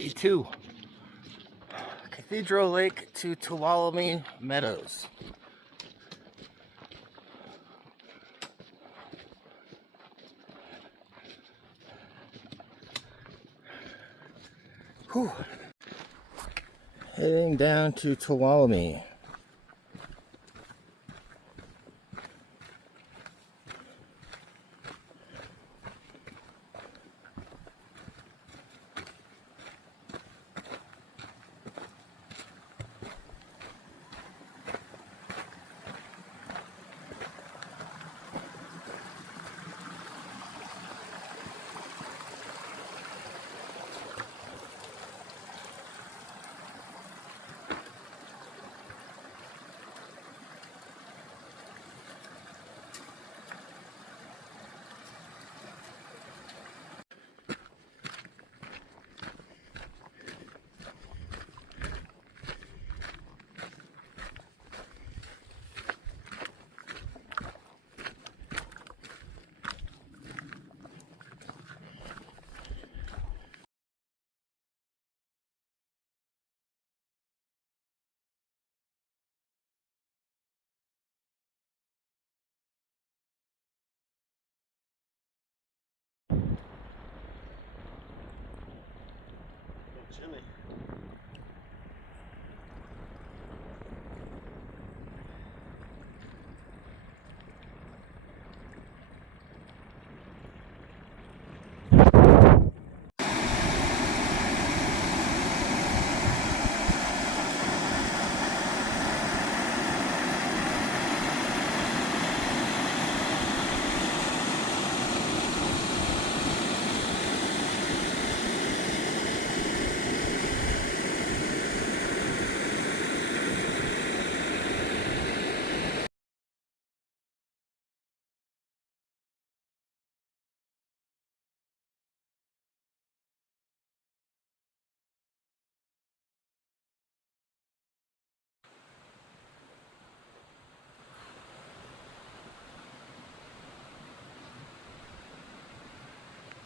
Day 2. Cathedral Lake to Tuolumne Meadows. Whew. Heading down to Tuolumne. Chilly.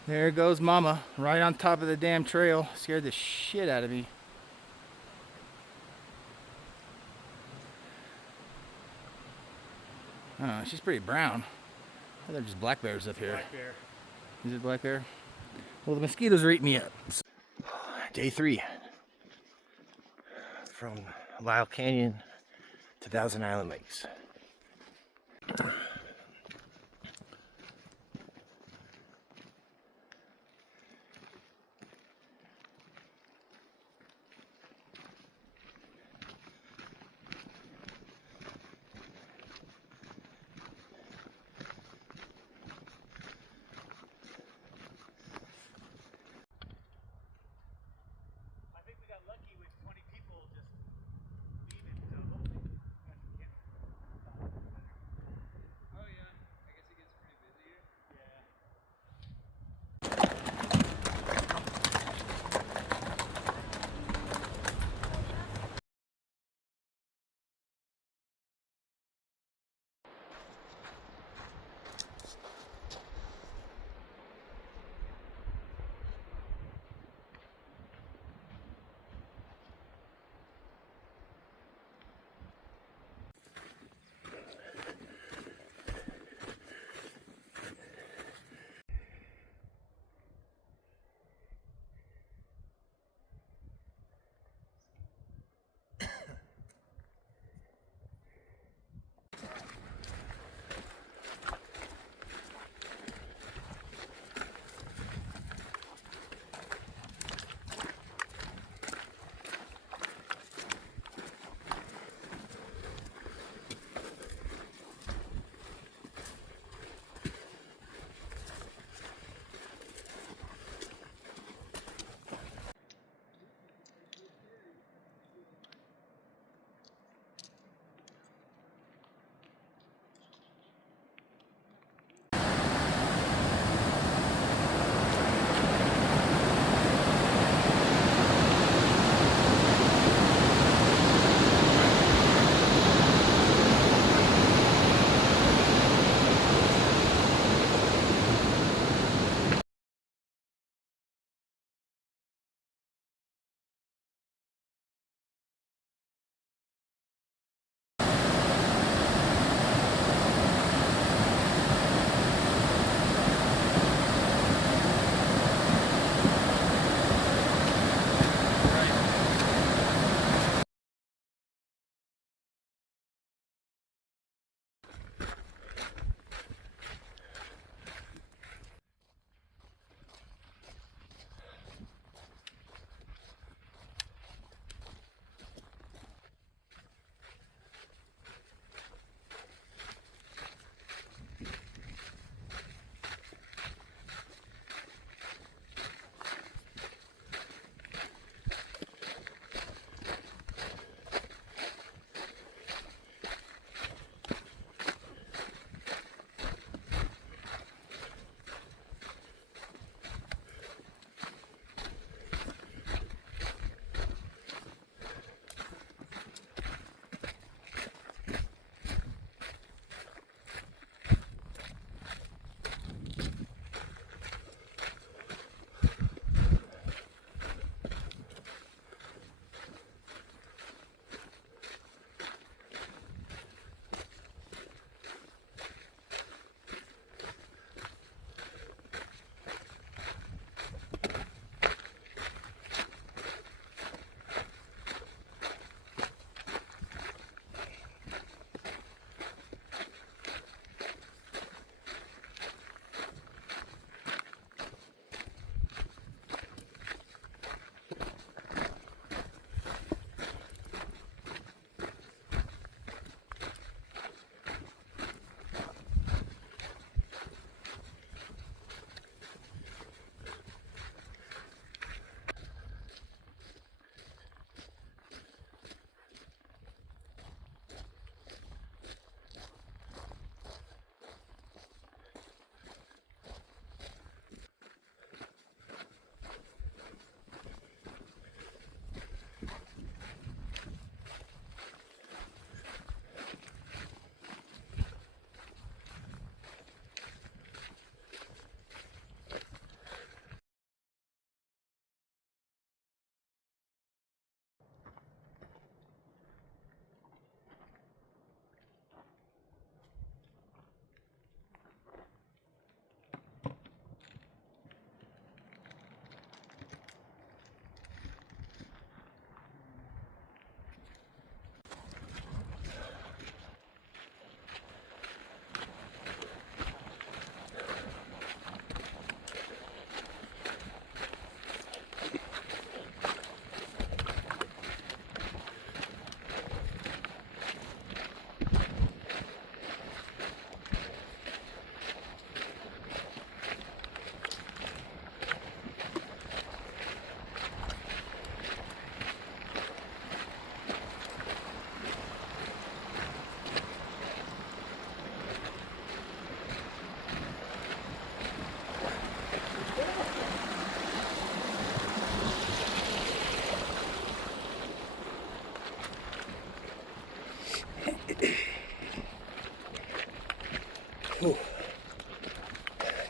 There goes Mama, right on top of the damn trail. Scared the shit out of me. Oh, she's pretty brown. They're just black bears up here. Black bear. Is it black bear? Well, the mosquitoes are eating me up. Day 3. From Lyle Canyon to Thousand Island Lakes. I think we got lucky with 20 people just leaving, so hopefully you guys can get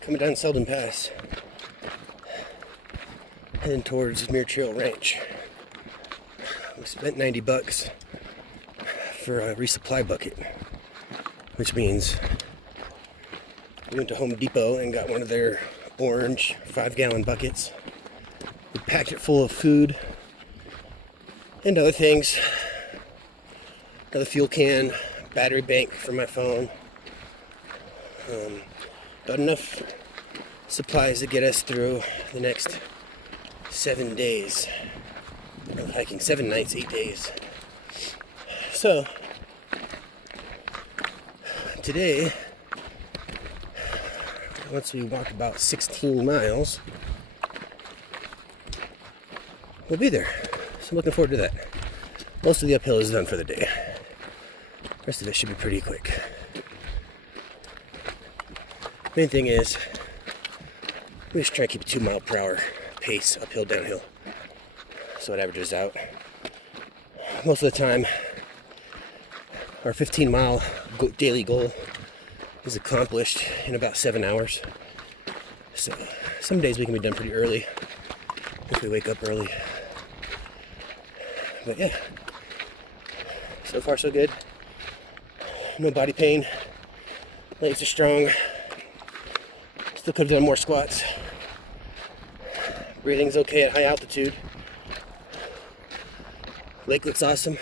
coming down Selden Pass, heading towards Muir Trail Ranch. We spent $90 for a resupply bucket, which means we went to Home Depot and got one of their orange 5-gallon buckets. We packed it full of food and other things. Another fuel can, battery bank for my phone. But enough supplies to get us through the next 7 days of hiking. 7 nights, 8 days. So, today, once we walk about 16 miles, we'll be there. So I'm looking forward to that. Most of the uphill is done for the day. The rest of it should be pretty quick. Main thing is, we just try to keep a 2-mile-per-hour pace, uphill, downhill. So it averages out. Most of the time, our 15-mile daily goal is accomplished in about 7 hours. So some days we can be done pretty early if we wake up early. But yeah, so far so good. No body pain. Legs are strong. Still could have done more squats. Breathing's okay at high altitude. Lake looks awesome.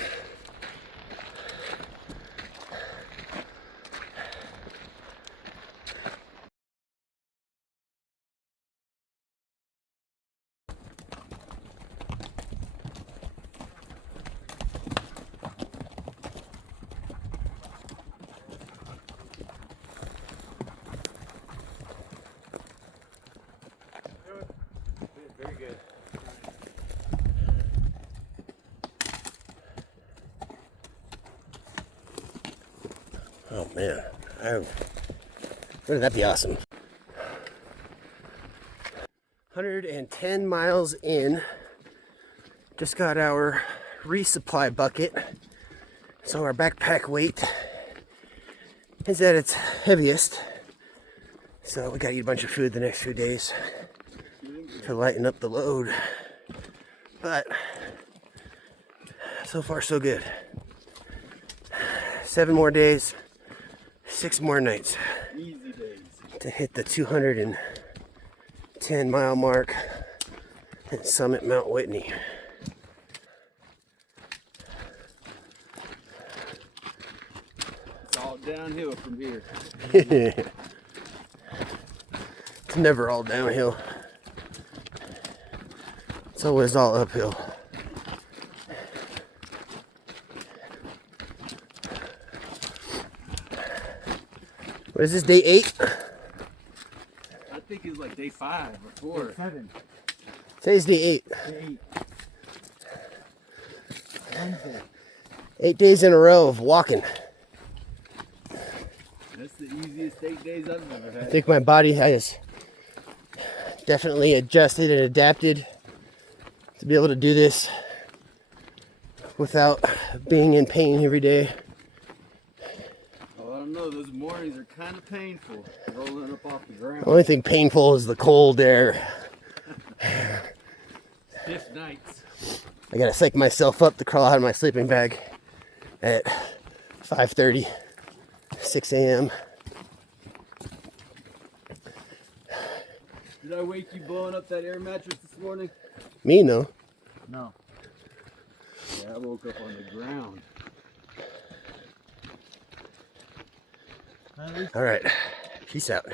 Very good. Oh man, wouldn't that be awesome? 110 miles in, just got our resupply bucket. So our backpack weight is at its heaviest. So we gotta eat a bunch of food the next few days to lighten up the load. But so far so good. 7 more days, 6 more nights. Easy days. To hit the 210 mile mark and summit Mount Whitney. It's all downhill from here. It's never all downhill. It's always all uphill. What is this, day 8? I think it's like day 5 or 4. 7. Today's day 8. Day 8. Wednesday. 8 days in a row of walking. That's the easiest 8 days I've ever I had. think my body has definitely adjusted and adapted to be able to do this without being in pain every day. Oh, I don't know. Those mornings are kind of painful, rolling up off the ground. The only thing painful is the cold air. Stiff nights. I gotta psych myself up to crawl out of my sleeping bag at 5:30, 6 a.m. Did I wake you blowing up that air mattress this morning? Me, no. No. Yeah, I woke up on the ground. All right, peace out.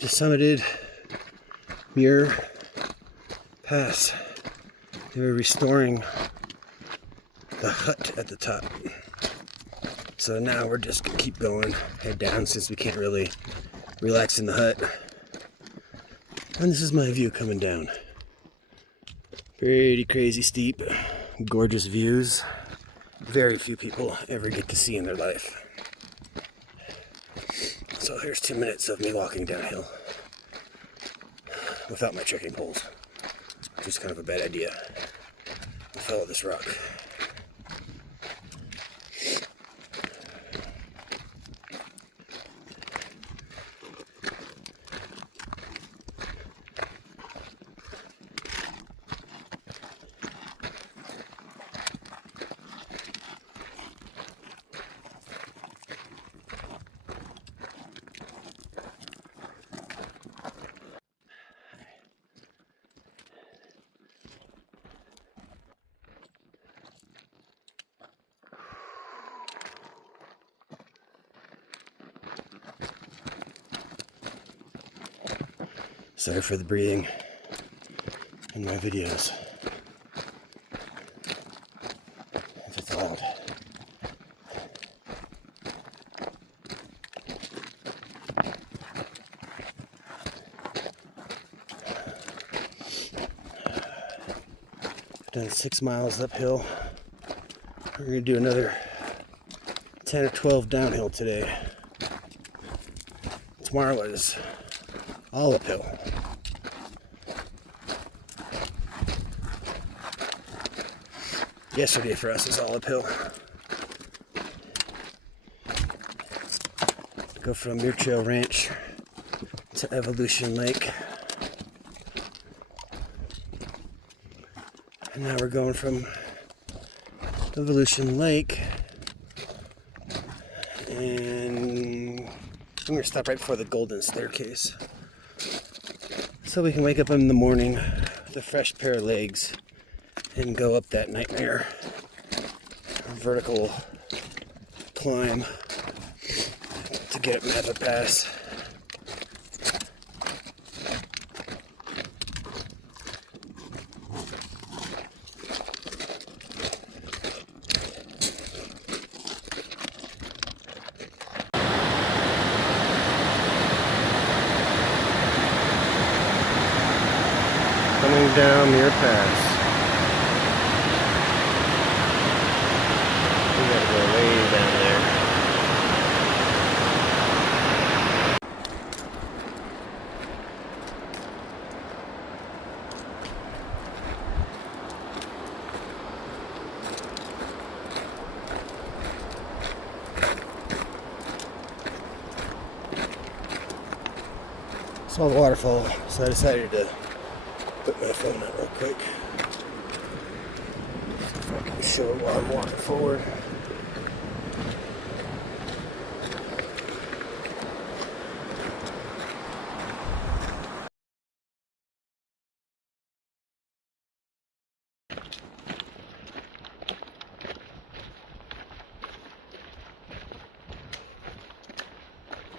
just summited Muir Pass. They were restoring the hut at the top. So now we're just gonna keep going, head down since we can't really relax in the hut. And this is my view coming down. Pretty crazy steep, gorgeous views. Very few people ever get to see in their life. So here's 2 minutes of me walking downhill without my trekking poles, which is kind of a bad idea. I'll follow this rock. Sorry for the breathing in my videos, if it's loud. I've done 6 miles uphill. We're gonna do another 10 or 12 downhill today. Tomorrow is all uphill. Yesterday for us was all uphill. Go from Muir Trail Ranch to Evolution Lake. And now we're going from Evolution Lake, and I'm gonna stop right before the Golden Staircase so we can wake up in the morning with a fresh pair of legs and go up that nightmare vertical climb to get up Napa Pass. Coming down Muir Pass. We gotta go way down there. Saw the waterfall, so I decided to put my phone out real quick. See if I can show it while I'm walking forward.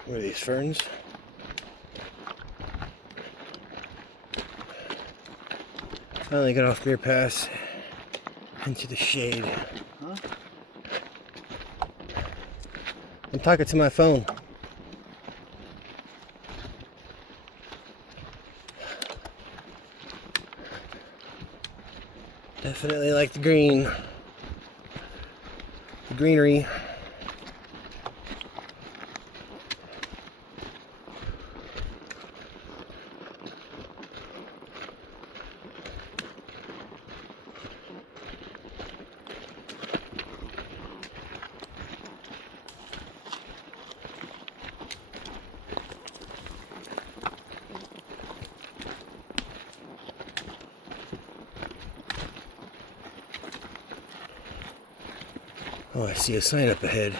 What are these, ferns? Finally got off Muir Pass into the shade. Huh? I'm talking to my phone. Definitely like the greenery. Oh, I see a sign up ahead.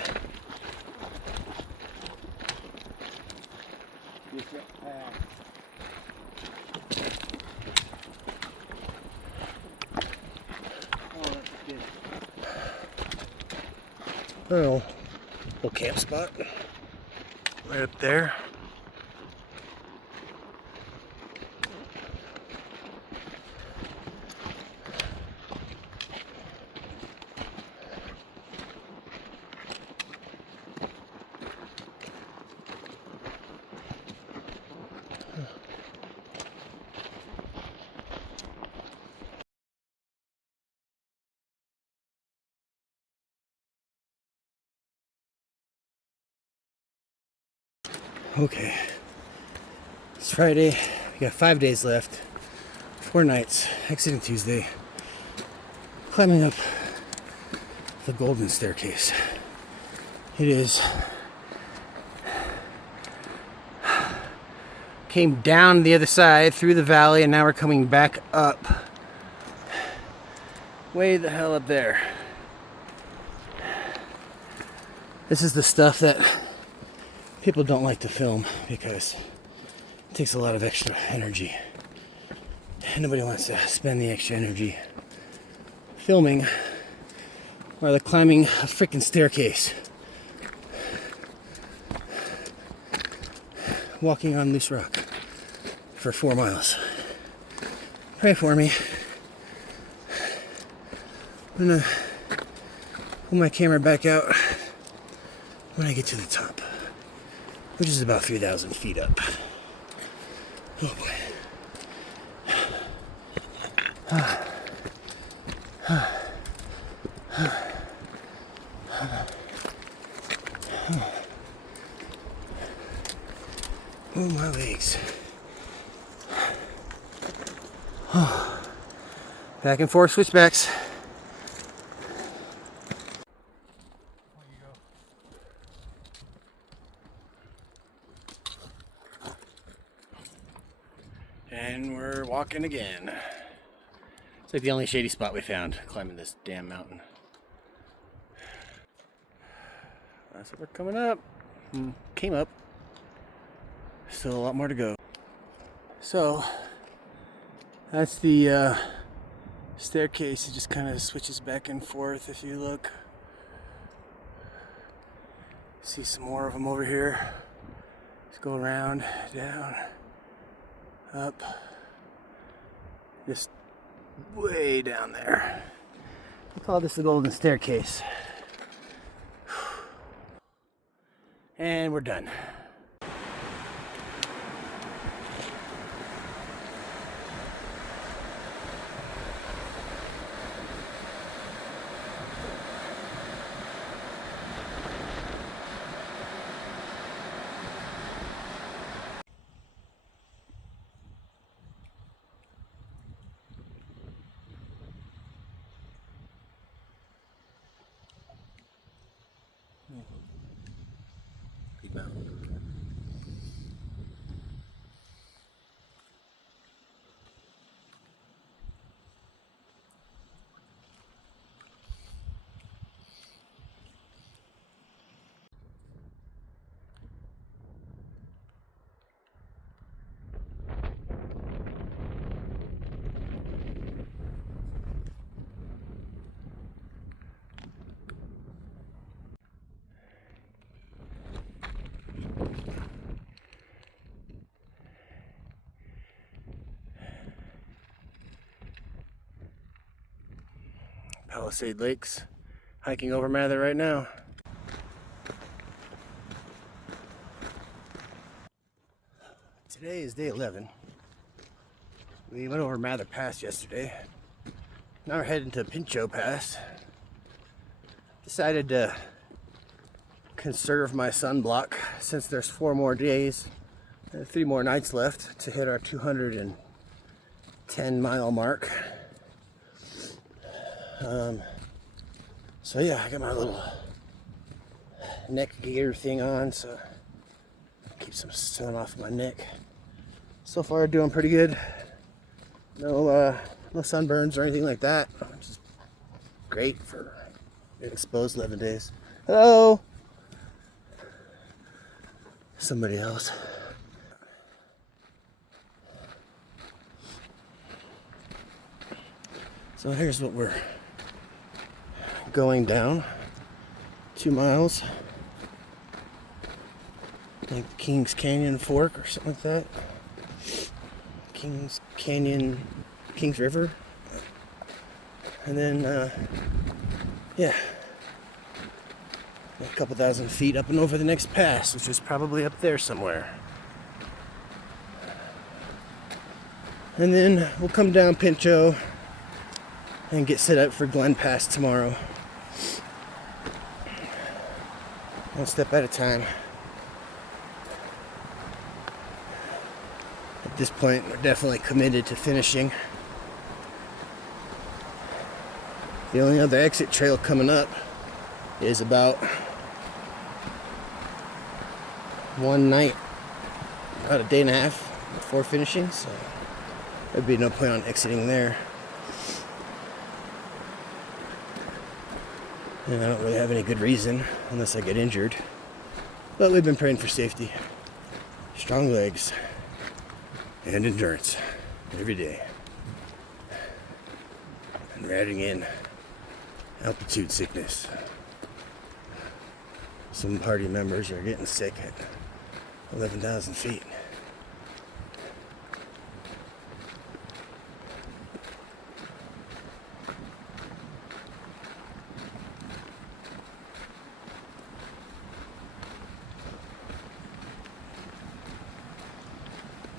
Oh, little camp spot right up there. Okay. It's Friday. We got 5 days left. 4 nights. Exiting Tuesday. Climbing up the golden staircase. It is. Came down the other side through the valley, and now we're coming back up. Way the hell up there. This is the stuff that people don't like to film because it takes a lot of extra energy. Nobody wants to spend the extra energy filming while they're climbing a freaking staircase. Walking on loose rock for 4 miles. Pray for me. I'm gonna pull my camera back out when I get to the top, which is about 3,000 feet up. Oh boy. Oh, my legs. Back and forth switchbacks. And we're walking again. It's like the only shady spot we found climbing this damn mountain. That's what we're coming up. Came up. Still a lot more to go. So that's the staircase. It just kind of switches back and forth if you look. See some more of them over here. Just go around, down, up, just way down there. We call this the golden staircase. And we're done. Big mountain. Palisade Lakes, hiking over Mather right now. Today is day 11. We went over Mather Pass yesterday. Now we're heading to Pinchot Pass. Decided to conserve my sunblock since there's 4 more days and 3 more nights left to hit our 210-mile mark. So yeah, I got my little neck gaiter thing on, so keep some sun off my neck. So far, doing pretty good. No sunburns or anything like that. Which is great for being exposed 11 days. Hello. Somebody else. So here's what we're going down. 2 miles. I think Kings Canyon Fork or something like that. Kings River. And then, yeah. A couple thousand feet up and over the next pass, which is probably up there somewhere. And then we'll come down Pinchot and get set up for Glen Pass tomorrow. One step at a time. At this point, we're definitely committed to finishing. The only other exit trail coming up is about one night, about a day and a half before finishing, so there'd be no point on exiting there. And I don't really have any good reason unless I get injured. But we've been praying for safety. Strong legs and endurance every day. And we're adding in altitude sickness. Some party members are getting sick at 11,000 feet.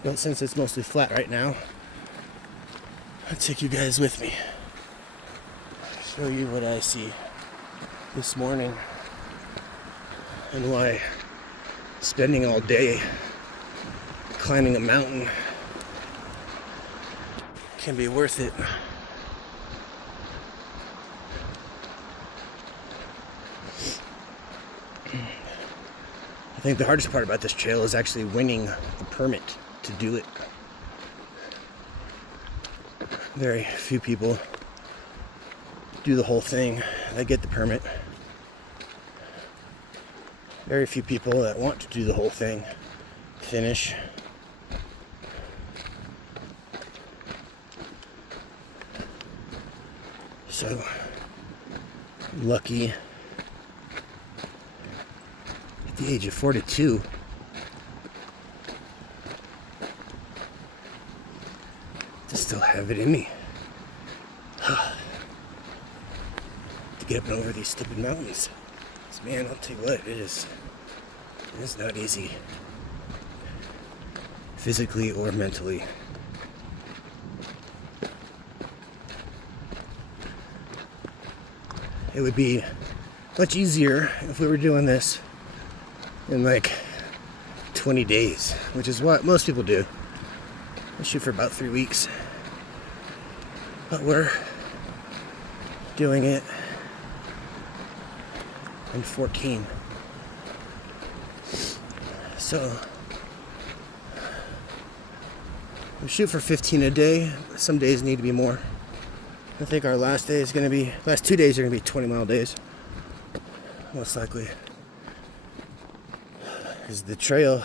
But since it's mostly flat right now, I'll take you guys with me. Show you what I see this morning and why spending all day climbing a mountain can be worth it. I think the hardest part about this trail is actually winning the permit to do it. Very few people do the whole thing. They get the permit. Very few people that want to do the whole thing finish. So lucky at the age of 42 to still have it in me to get up and over these stupid mountains. So, man, I'll tell you what, it's not easy, physically or mentally. It would be much easier if we were doing this in like 20 days, which is what most people do. I shoot for about 3 weeks. But we're doing it in 14. So we shoot for 15 a day. Some days need to be more. I think our last 2 days are gonna be 20-mile days, most likely. Because the trail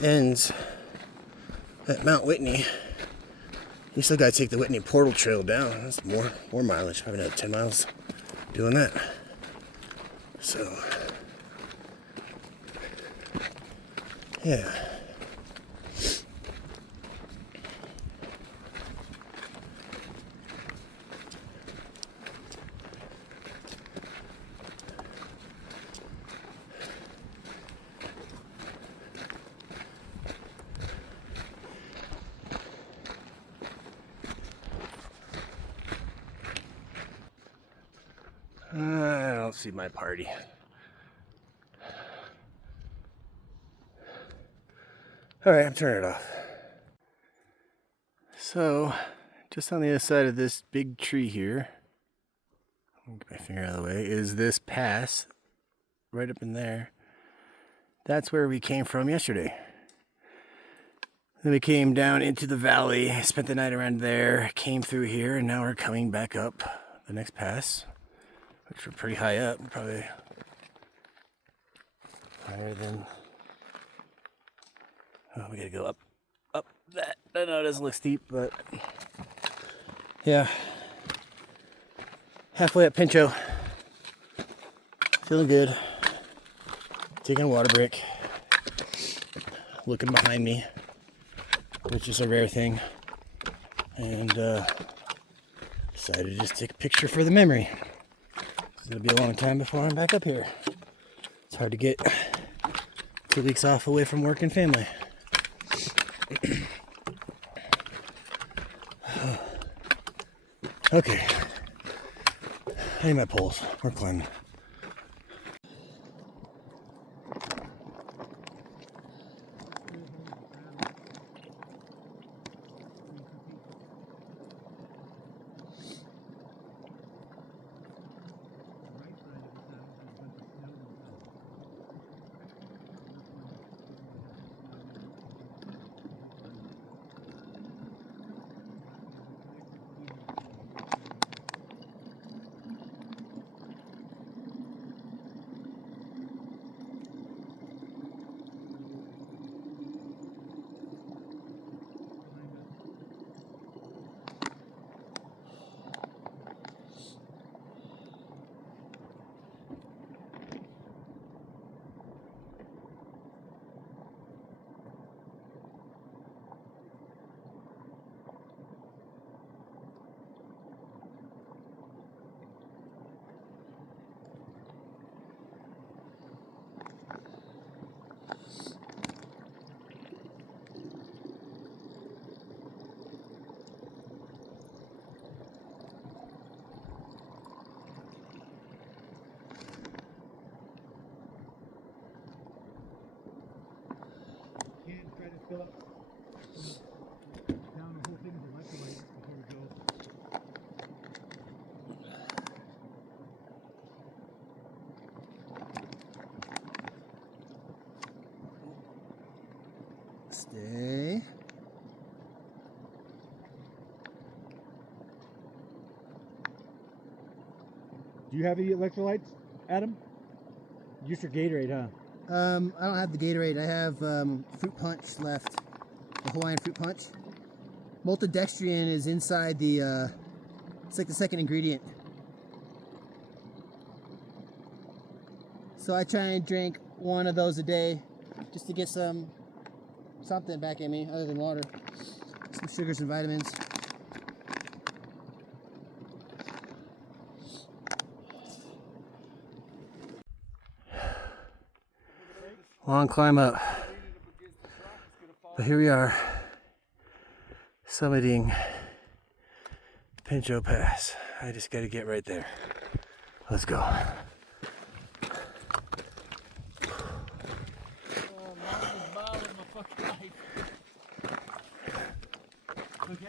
ends at Mount Whitney. You still gotta take the Whitney Portal Trail down. That's more mileage, probably another 10 miles doing that. So, yeah. I don't see my party. Alright, I'm turning it off. So, just on the other side of this big tree here, get my finger out of the way, is this pass right up in there. That's where we came from yesterday. Then we came down into the valley, spent the night around there, came through here, and now we're coming back up the next pass, which we're pretty high up, probably higher than... Oh, we gotta go up that. I know it doesn't look steep, but yeah. Halfway up Pincho. Feeling good. Taking a water break. Looking behind me, which is a rare thing. And decided to just take a picture for the memory. It'll be a long time before I'm back up here. It's hard to get 2 weeks off away from work and family. Okay. I need my poles. We're climbing. Do you have any electrolytes, Adam? Use your Gatorade, huh? I don't have the Gatorade. I have fruit punch left, the Hawaiian fruit punch. Maltodextrin is inside the. It's like the second ingredient. So I try and drink one of those a day, just to get something back in me other than water, some sugars and vitamins. Long climb up, but here we are, summiting Pincho Pass. I just got to get right there. Let's go. Okay.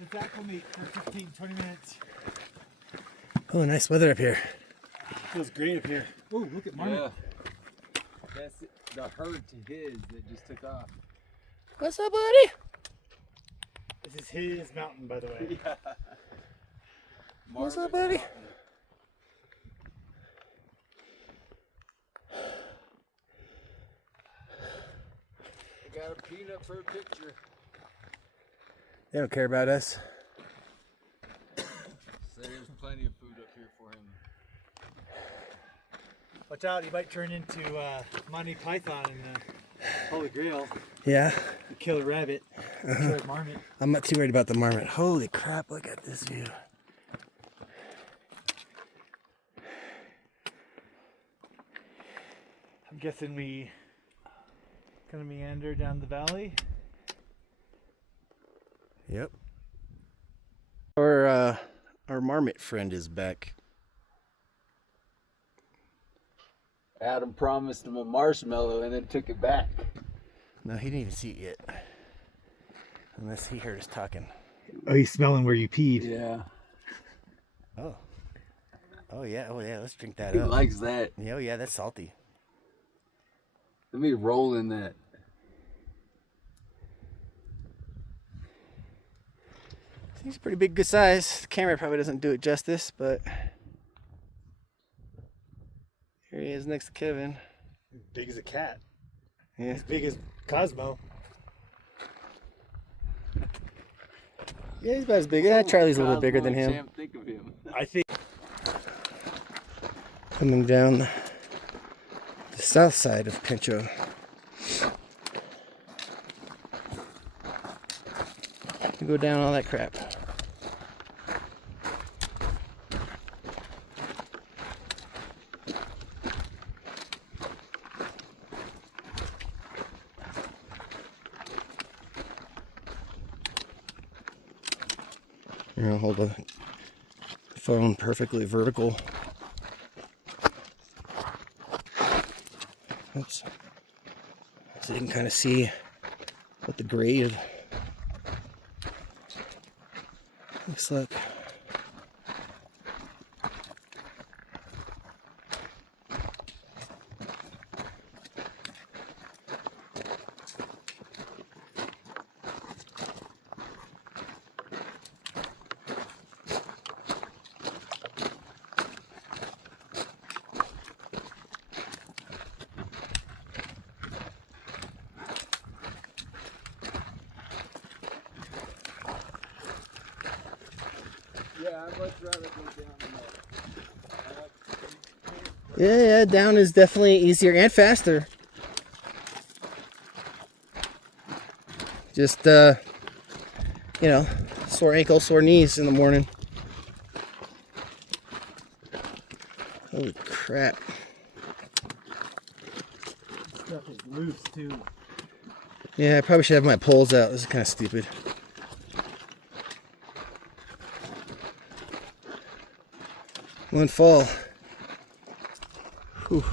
Let's acclimate for 15, 20 minutes. Oh, nice weather up here. Feels great up here. Oh, look at Marmot. Yeah. That's the herd to his that just took off. What's up, buddy? This is his mountain, by the way. Yeah. What's up, buddy? I got a peanut for a picture. They don't care about us. So there's plenty of food up here for him. Watch out, you might turn into Monty Python and Holy Grail. Yeah, You kill a rabbit, kill a marmot. I'm not too worried about the marmot. Holy crap, look at this view. I'm guessing we gonna meander down the valley. Yep. Our marmot friend is back. Adam promised him a marshmallow and then took it back. No, he didn't even see it yet. Unless he heard us talking. Oh, he's smelling where you peed. Yeah. Oh. Oh yeah, let's drink that He up. likes that. Yeah, oh yeah, that's salty. Let me roll in that. He's a pretty big, good size. The camera probably doesn't do it justice, but here he is next to Kevin. Big as a cat. Yeah. As big as Cosmo. Yeah, he's about as big. Yeah, Charlie's a little bit bigger than him. Champ, think of him. I think. Coming down the south side of Pincho. You go down all that crap. You know, hold the phone perfectly vertical. Oops. So you can kind of see what the grade looks like. Yeah, I'd much rather go down than that. Yeah, down is definitely easier and faster. Just, you know, sore ankle, sore knees in the morning. Holy crap. Stuff is loose too. Yeah, I probably should have my poles out. This is kind of stupid. One fall. Whew.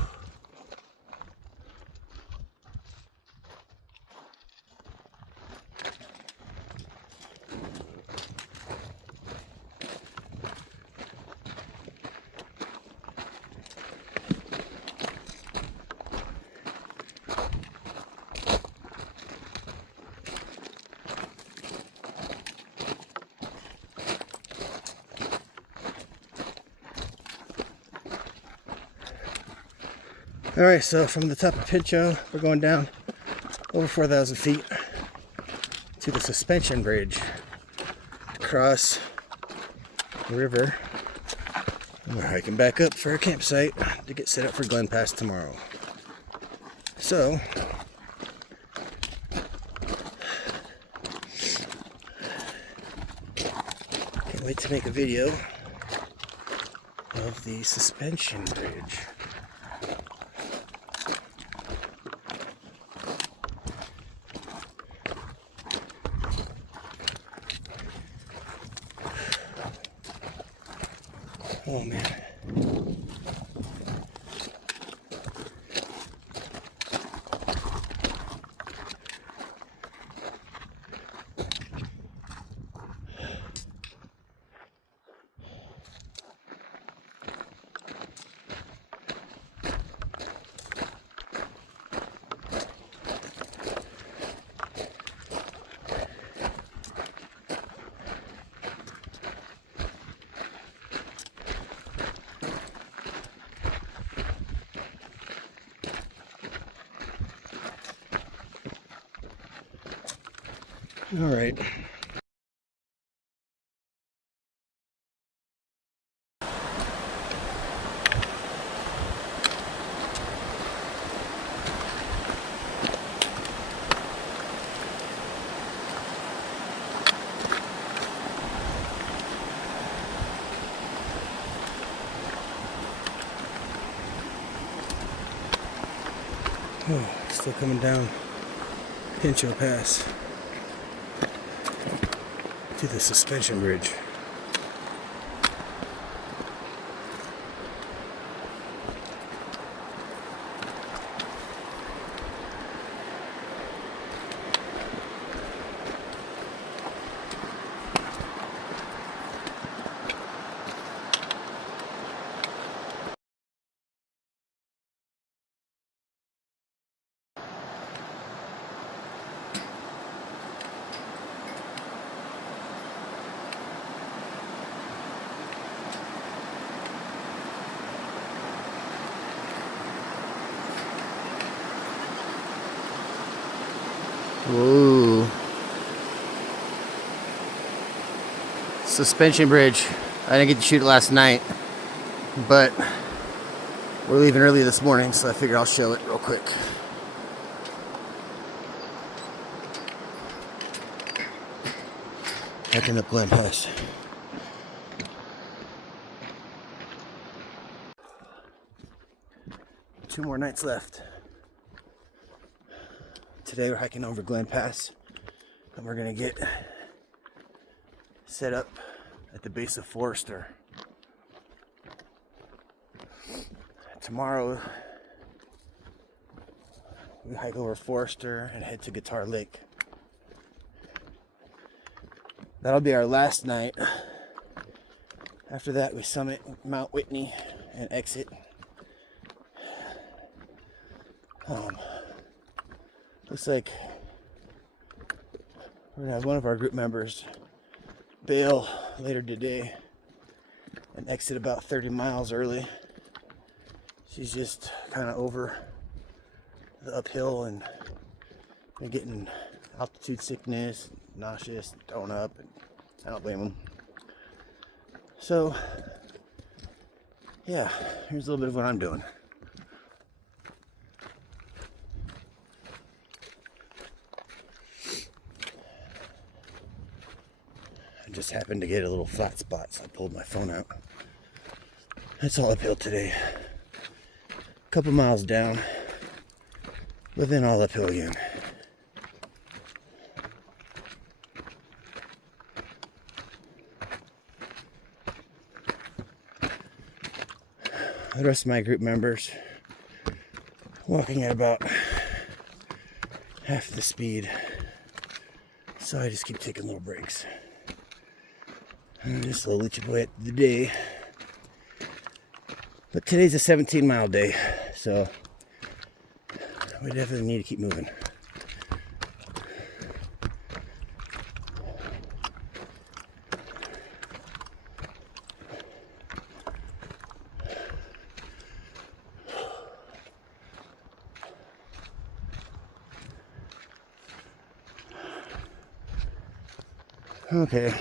Alright, so from the top of Pincho, we're going down over 4,000 feet to the suspension bridge to cross the river. And we're hiking back up for our campsite to get set up for Glen Pass tomorrow. So, can't wait to make a video of the suspension bridge. Oh man. All right. Oh, still coming down Pincho Pass to the suspension bridge. Whoa. Suspension bridge. I didn't get to shoot it last night, but we're leaving early this morning, so I figured I'll show it real quick. Hiking up Glen Pass. Two more nights left. Today we're hiking over Glen Pass, and we're gonna get set up at the base of Forester. Tomorrow we hike over Forester and head to Guitar Lake. That'll be our last night. After that we summit Mount Whitney and exit. Looks like we're gonna have one of our group members bail later today and exit about 30 miles early. She's just kind of over the uphill and getting altitude sickness, nauseous, throwing up, and I don't blame them. So, yeah, here's a little bit of what I'm doing. I just happened to get a little flat spot, so I pulled my phone out. That's all uphill today. A couple miles down, but then all uphill again. The rest of my group members walking at about half the speed, so I just keep taking little breaks. And just slowly chip away at the day. But today's a 17-mile day, so we definitely need to keep moving. Okay.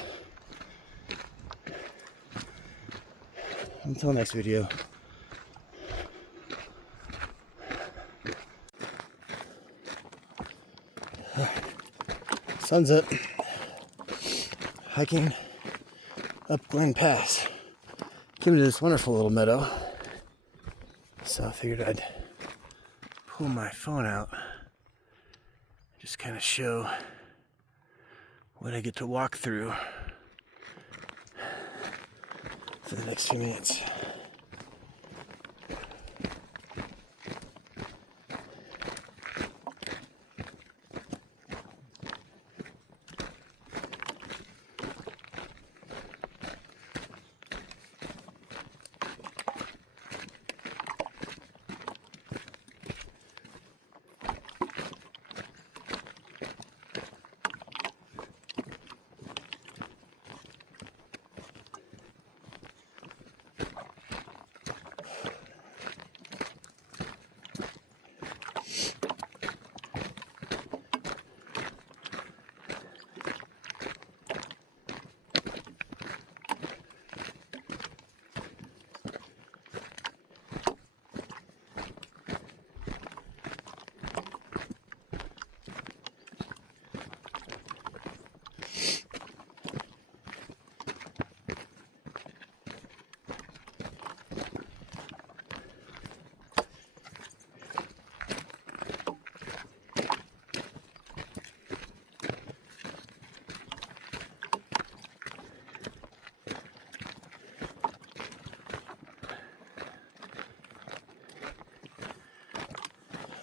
Until next video. Sun's up. Hiking up Glen Pass. Came to this wonderful little meadow. So I figured I'd pull my phone out. Just kind of show what I get to walk through for the next few minutes.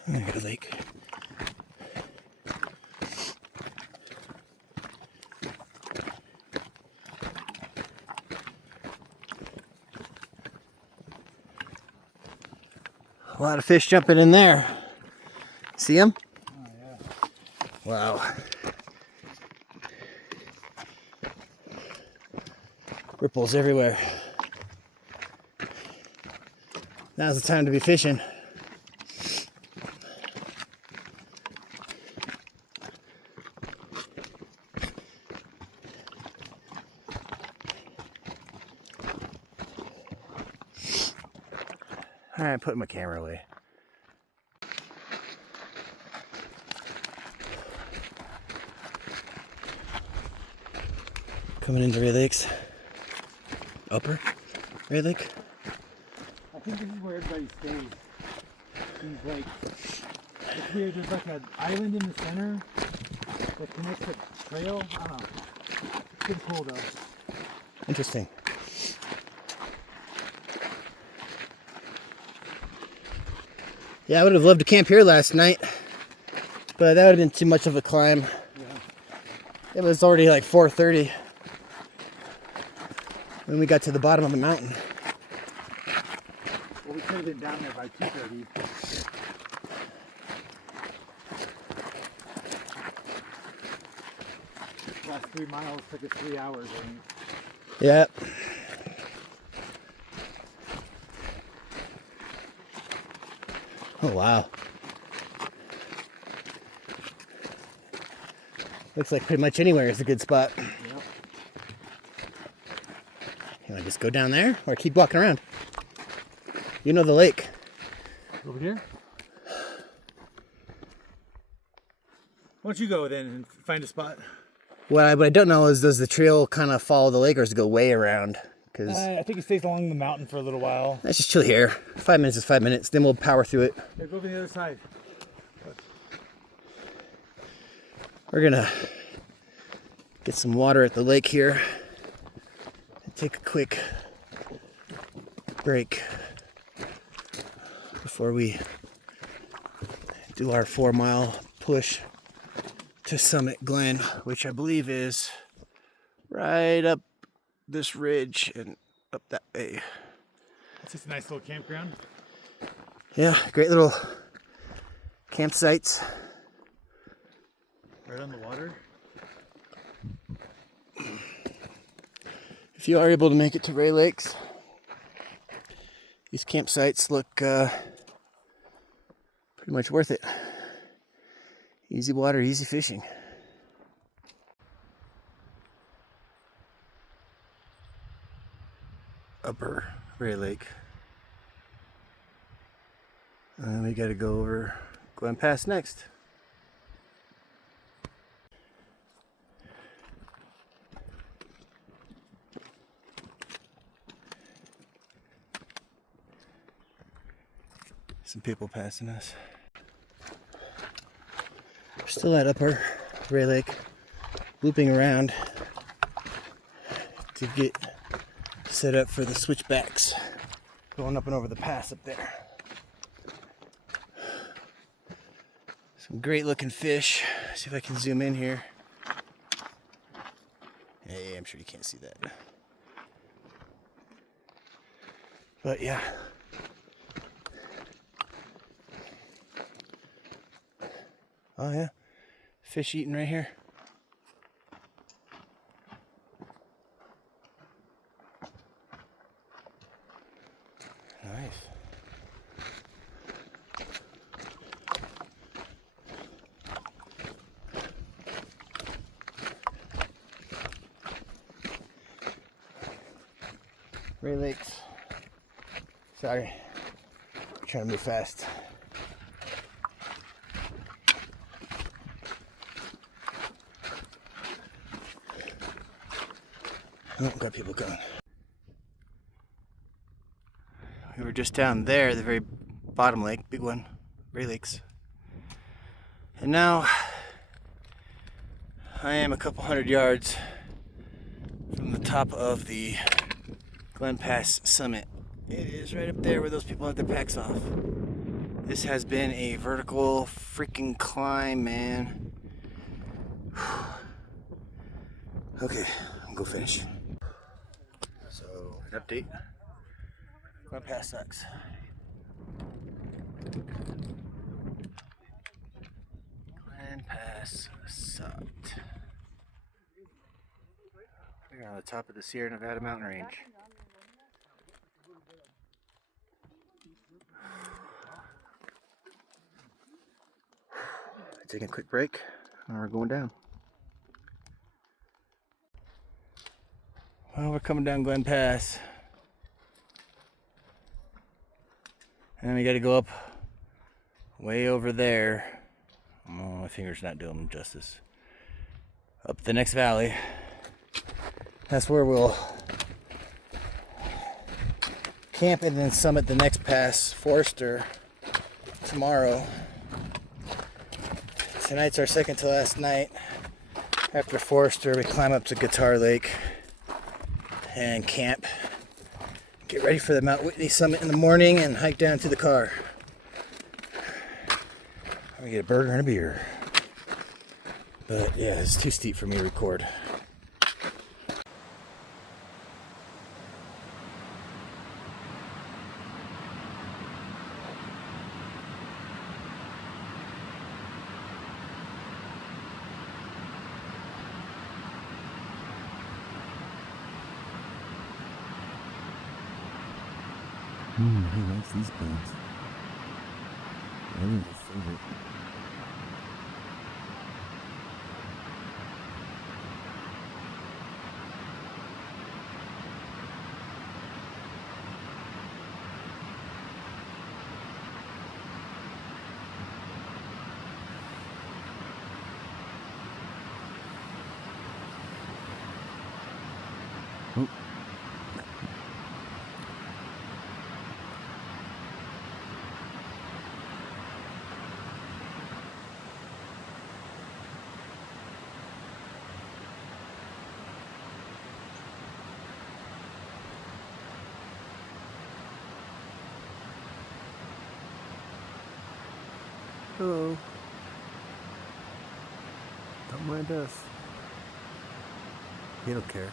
There's a lake. A lot of fish jumping in there. See them? Oh, yeah. Wow. Ripples everywhere. Now's the time to be fishing. All right, putting my camera away. Coming into Ray Lakes. Upper Ray Lake. I think this is where everybody stays. These lakes. It's weird, there's like an island in the center that connects the trail. I don't know. It's pretty cool though. Interesting. Yeah, I would have loved to camp here last night, but that would have been too much of a climb. Yeah. It was already like 4:30 when we got to the bottom of the mountain. Well, we could have been down there by 2:30. Last 3 miles took us 3 hours, I think. Yeah. Oh, wow. Looks like pretty much anywhere is a good spot. Yep. You want to just go down there or keep walking around? You know the lake. Over here? Why don't you go then and find a spot? What I don't know is, does the trail kind of follow the lake or does it go way around? Because I think it stays along the mountain for a little while. let's just chill here. 5 minutes is 5 minutes. Then we'll power through it. Yeah, go over the other side. We're gonna get some water at the lake here and take a quick break before we do our 4-mile push to Summit Glen, which I believe is right up this ridge and up that way. It's just a nice little campground. Yeah, great little campsites. Right on the water. If you are able to make it to Ray Lakes, these campsites look pretty much worth it. Easy water, easy fishing. Upper Ray Lake. And then we gotta go over Glen Pass next. Some people passing us. We're still at Upper Ray Lake, looping around to get set up for the switchbacks going up and over the pass up there. Some great looking fish. See if I can zoom in here. Hey, I'm sure you can't see that. But yeah. Oh yeah, fish eating right here. Nice. Ray Lakes. Sorry, I'm trying to move fast. Oh, got people coming. We were just down there, the very bottom lake, big one, Ray Lakes. And now I am a couple hundred yards from the top of the Glen Pass summit. It is right up there where those people have their packs off. This has been a vertical freaking climb, man. Okay, I'm gonna go finish. So, an update. Glen Pass sucks. Glen Pass sucked. We're on the top of the Sierra Nevada mountain range. Taking a quick break, and we're going down. Well, we're coming down Glen Pass. And then we gotta go up way over there. Oh, my finger's not doing them justice. Up the next valley. That's where we'll camp and then summit the next pass, Forester, tomorrow. Tonight's our second to last night. After Forester, we climb up to Guitar Lake and camp. Get ready for the Mount Whitney summit in the morning and hike down to the car. We get a burger and a beer. But yeah, it's too steep for me to record. He likes these plants. Everyone's favorite. Oh. Hello. Don't mind us. He don't care.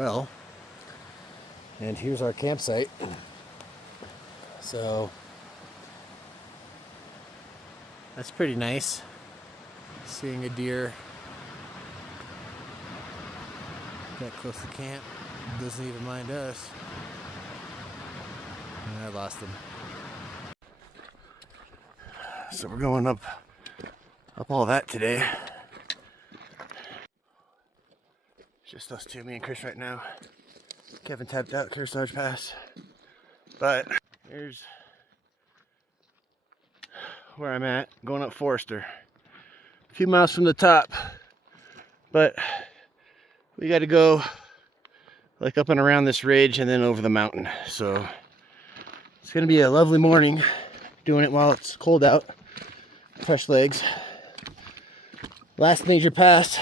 well. And here's our campsite. So that's pretty nice. Seeing a deer that close to camp. Doesn't even mind us. And I lost him. So we're going up all that today. Just us two, me and Chris right now. Kevin tapped out Kearsarge Pass. But here's where I'm at, going up Forester. A few miles from the top. But we got to go like up and around this ridge and then over the mountain. So it's gonna be a lovely morning doing it while it's cold out. Fresh legs. Last major pass.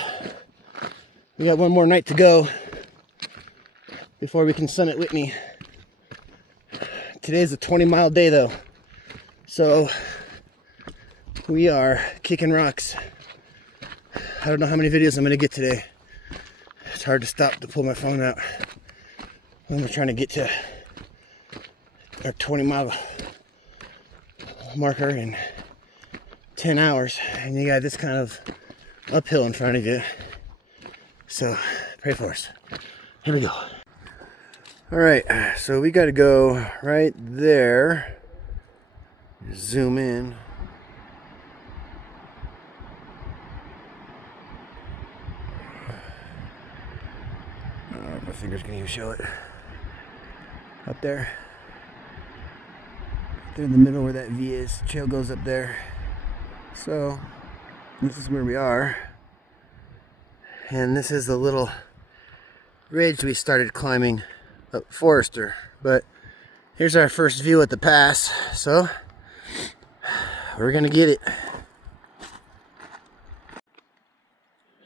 We got one more night to go before we can summit Whitney. Today's a 20-mile day though. So we are kicking rocks. I don't know how many videos I'm gonna get today. It's hard to stop to pull my phone out when we're trying to get to our 20-mile marker in 10 hours, and you got this kind of uphill in front of you. So pray for us. Here we go. All right, so we got to go right there. Zoom in. My fingers can even show it. Up there. There in the middle where that V is. Trail goes up there. So this is where we are. And this is the little ridge we started climbing up Forester. But here's our first view at the pass. So we're gonna get it.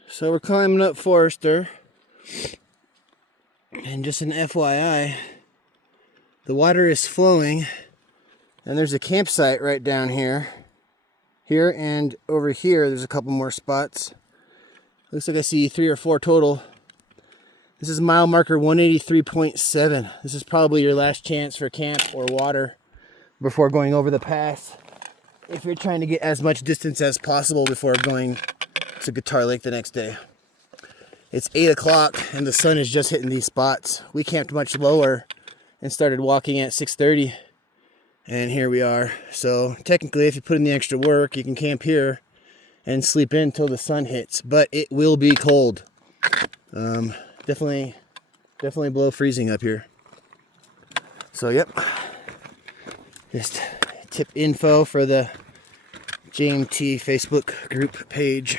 So we're climbing up Forester. And just an FYI, the water is flowing, and there's a campsite right down here. Here and over here, there's a couple more spots. Looks like I see 3 or 4 total. This is mile marker 183.7. This is probably your last chance for camp or water before going over the pass. If you're trying to get as much distance as possible before going to Guitar Lake the next day. It's 8 o'clock and the sun is just hitting these spots. We camped much lower and started walking at 6:30. And here we are. So technically, if you put in the extra work, you can camp here and sleep in until the sun hits. But it will be cold. Definitely below freezing up here. So yep. Just tip info for the JMT Facebook group page.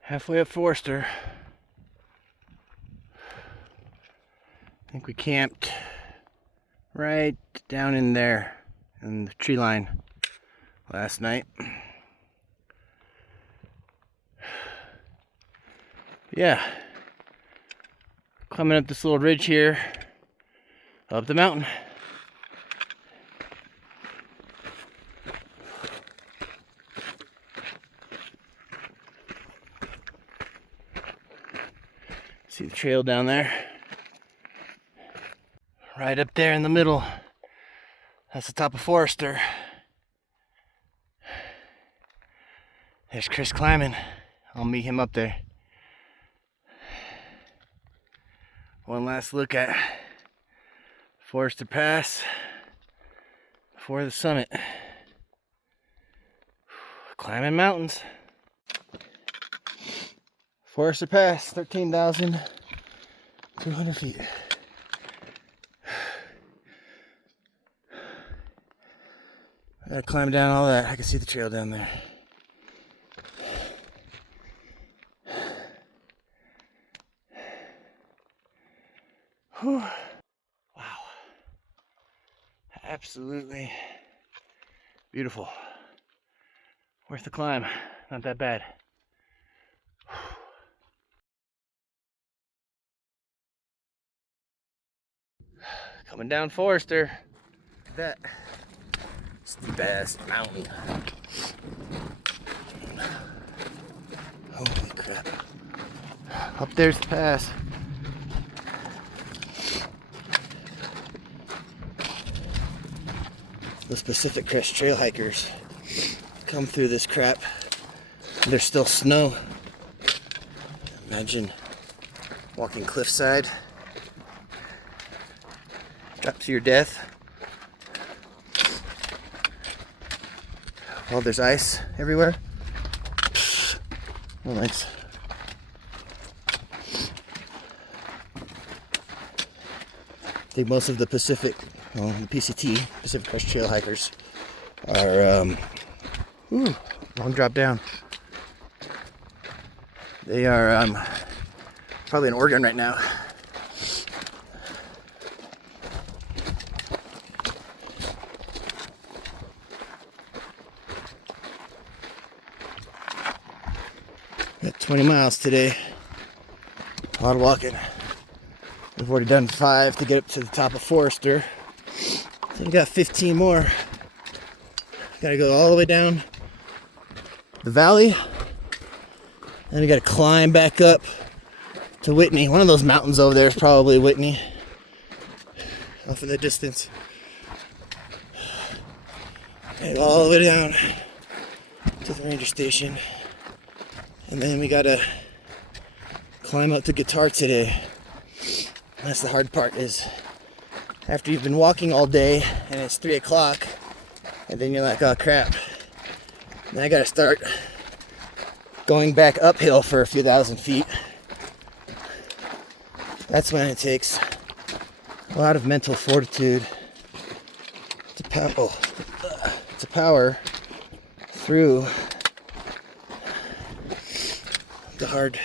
Halfway up Forester. I think we camped right down in there in the tree line last night. Yeah, climbing up this little ridge here, up the mountain. See the trail down there? Right up there in the middle. That's the top of Forester. There's Chris climbing. I'll meet him up there. One last look at Forester Pass before the summit. Climbing mountains. Forester Pass, 13,200 feet. I gotta climb down all that. I can see the trail down there. Whew. Wow. Absolutely beautiful. Worth the climb. Not that bad. Coming down Forester. Look at that. It's the best mountain. Holy crap. Up there's the pass. Those Pacific Crest trail hikers come through this crap. There's still snow. Imagine walking cliffside. Drop to your death. Well, there's ice everywhere. Oh, nice. I think most of the Pacific, well, the PCT, Pacific Crest Trail hikers, are, long drop down. They are probably in Oregon right now. Got 20 miles today. A lot of walking. We've already done 5 to get up to the top of Forester. So we got 15 more. Gotta go all the way down the valley. Then we gotta climb back up to Whitney. One of those mountains over there is probably Whitney. Off in the distance. And all the way down to the ranger station. And then we gotta climb up to Guitar today. That's the hard part, is after you've been walking all day and it's 3 o'clock, and then you're like, oh crap. Then I gotta start going back uphill for a few thousand feet. That's when it takes a lot of mental fortitude to power through the hard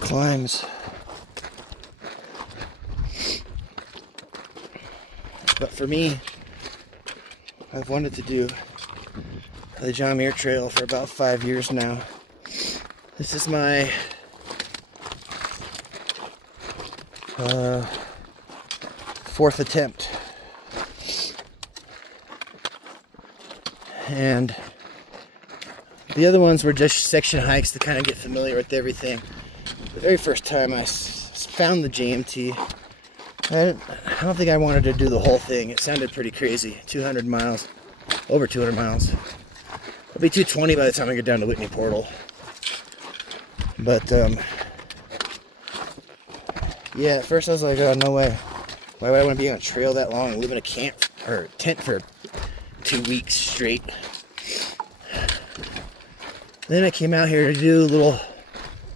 climbs. But for me, I've wanted to do the Muir Trail for about 5 years now. This is my 4th attempt. And the other ones were just section hikes to kind of get familiar with everything. The very first time I found the JMT, I don't think I wanted to do the whole thing. It sounded pretty crazy. 200 miles, over 200 miles. It'll be 220 by the time I get down to Whitney Portal. But yeah, at first I was like, oh, no way. Why would I want to be on a trail that long and live in a camp or tent for 2 weeks straight? Then I came out here to do little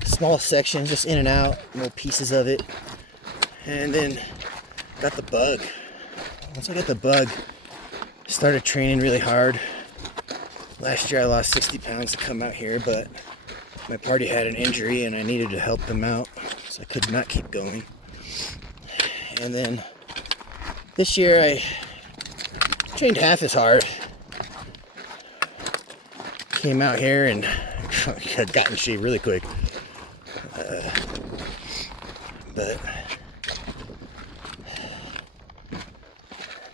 small sections, just in and out, little pieces of it. And then got the bug. Once I got the bug, started training really hard. Last year I lost 60 pounds to come out here, but my party had an injury and I needed to help them out, so I could not keep going. And then this year I trained half as hard. Came out here and had gotten in shape really quick. But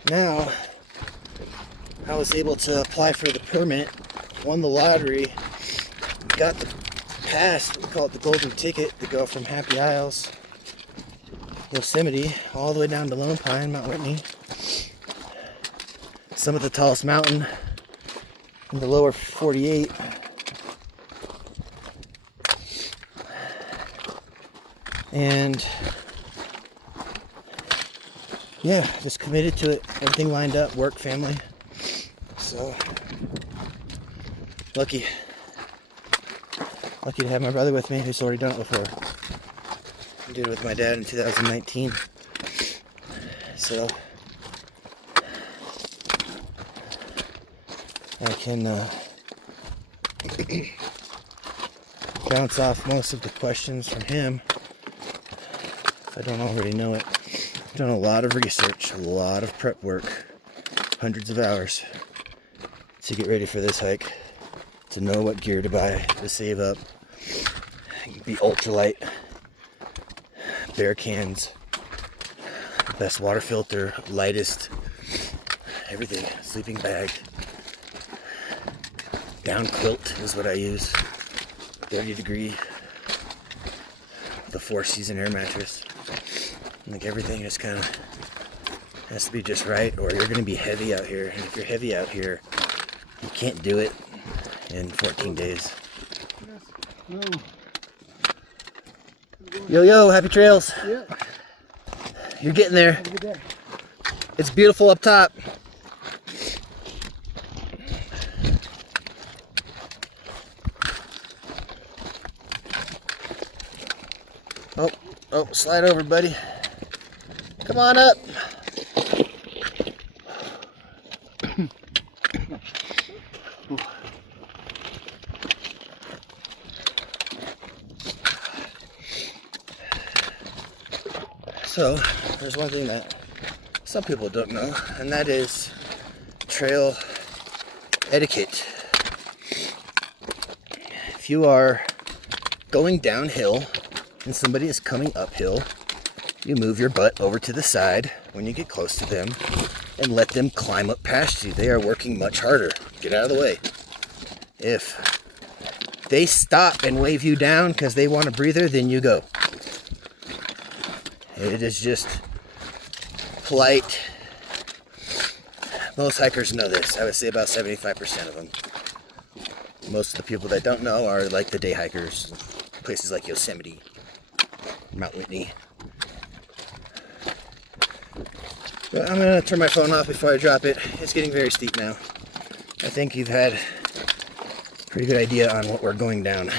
now I was able to apply for the permit, won the lottery, got the pass, we call it the golden ticket, to go from Happy Isles, Yosemite, all the way down to Lone Pine, Mount Whitney. Some of the tallest mountain in the lower 48. And yeah, just committed to it. Everything lined up, work, family. So lucky to have my brother with me, who's already done it before. I did it with my dad in 2019. So I can bounce off most of the questions from him if I don't already know it. I've done a lot of research, a lot of prep work, hundreds of hours to get ready for this hike, to know what gear to buy, to save up, be ultralight, bear cans, best water filter, lightest, everything, sleeping bag. down quilt is what I use. 30 degree, the 4-season air mattress. Like everything just kind of has to be just right, or you're gonna be heavy out here. And if you're heavy out here, you can't do it in 14 days. Yo, yo, happy trails. Yeah. You're getting there. Have a good day. It's beautiful up top. Oh, slide over, buddy. Come on up. So, there's one thing that some people don't know, and that is trail etiquette. If you are going downhill and somebody is coming uphill, you move your butt over to the side when you get close to them and let them climb up past you. They are working much harder. Get out of the way. If they stop and wave you down because they want a breather, then you go. It is just polite. Most hikers know this. I would say about 75% of them. Most of the people that don't know are like the day hikers, places like Yosemite, Mount Whitney. But I'm going to turn my phone off before I drop it. It's getting very steep now. I think you've had a pretty good idea on what we're going down.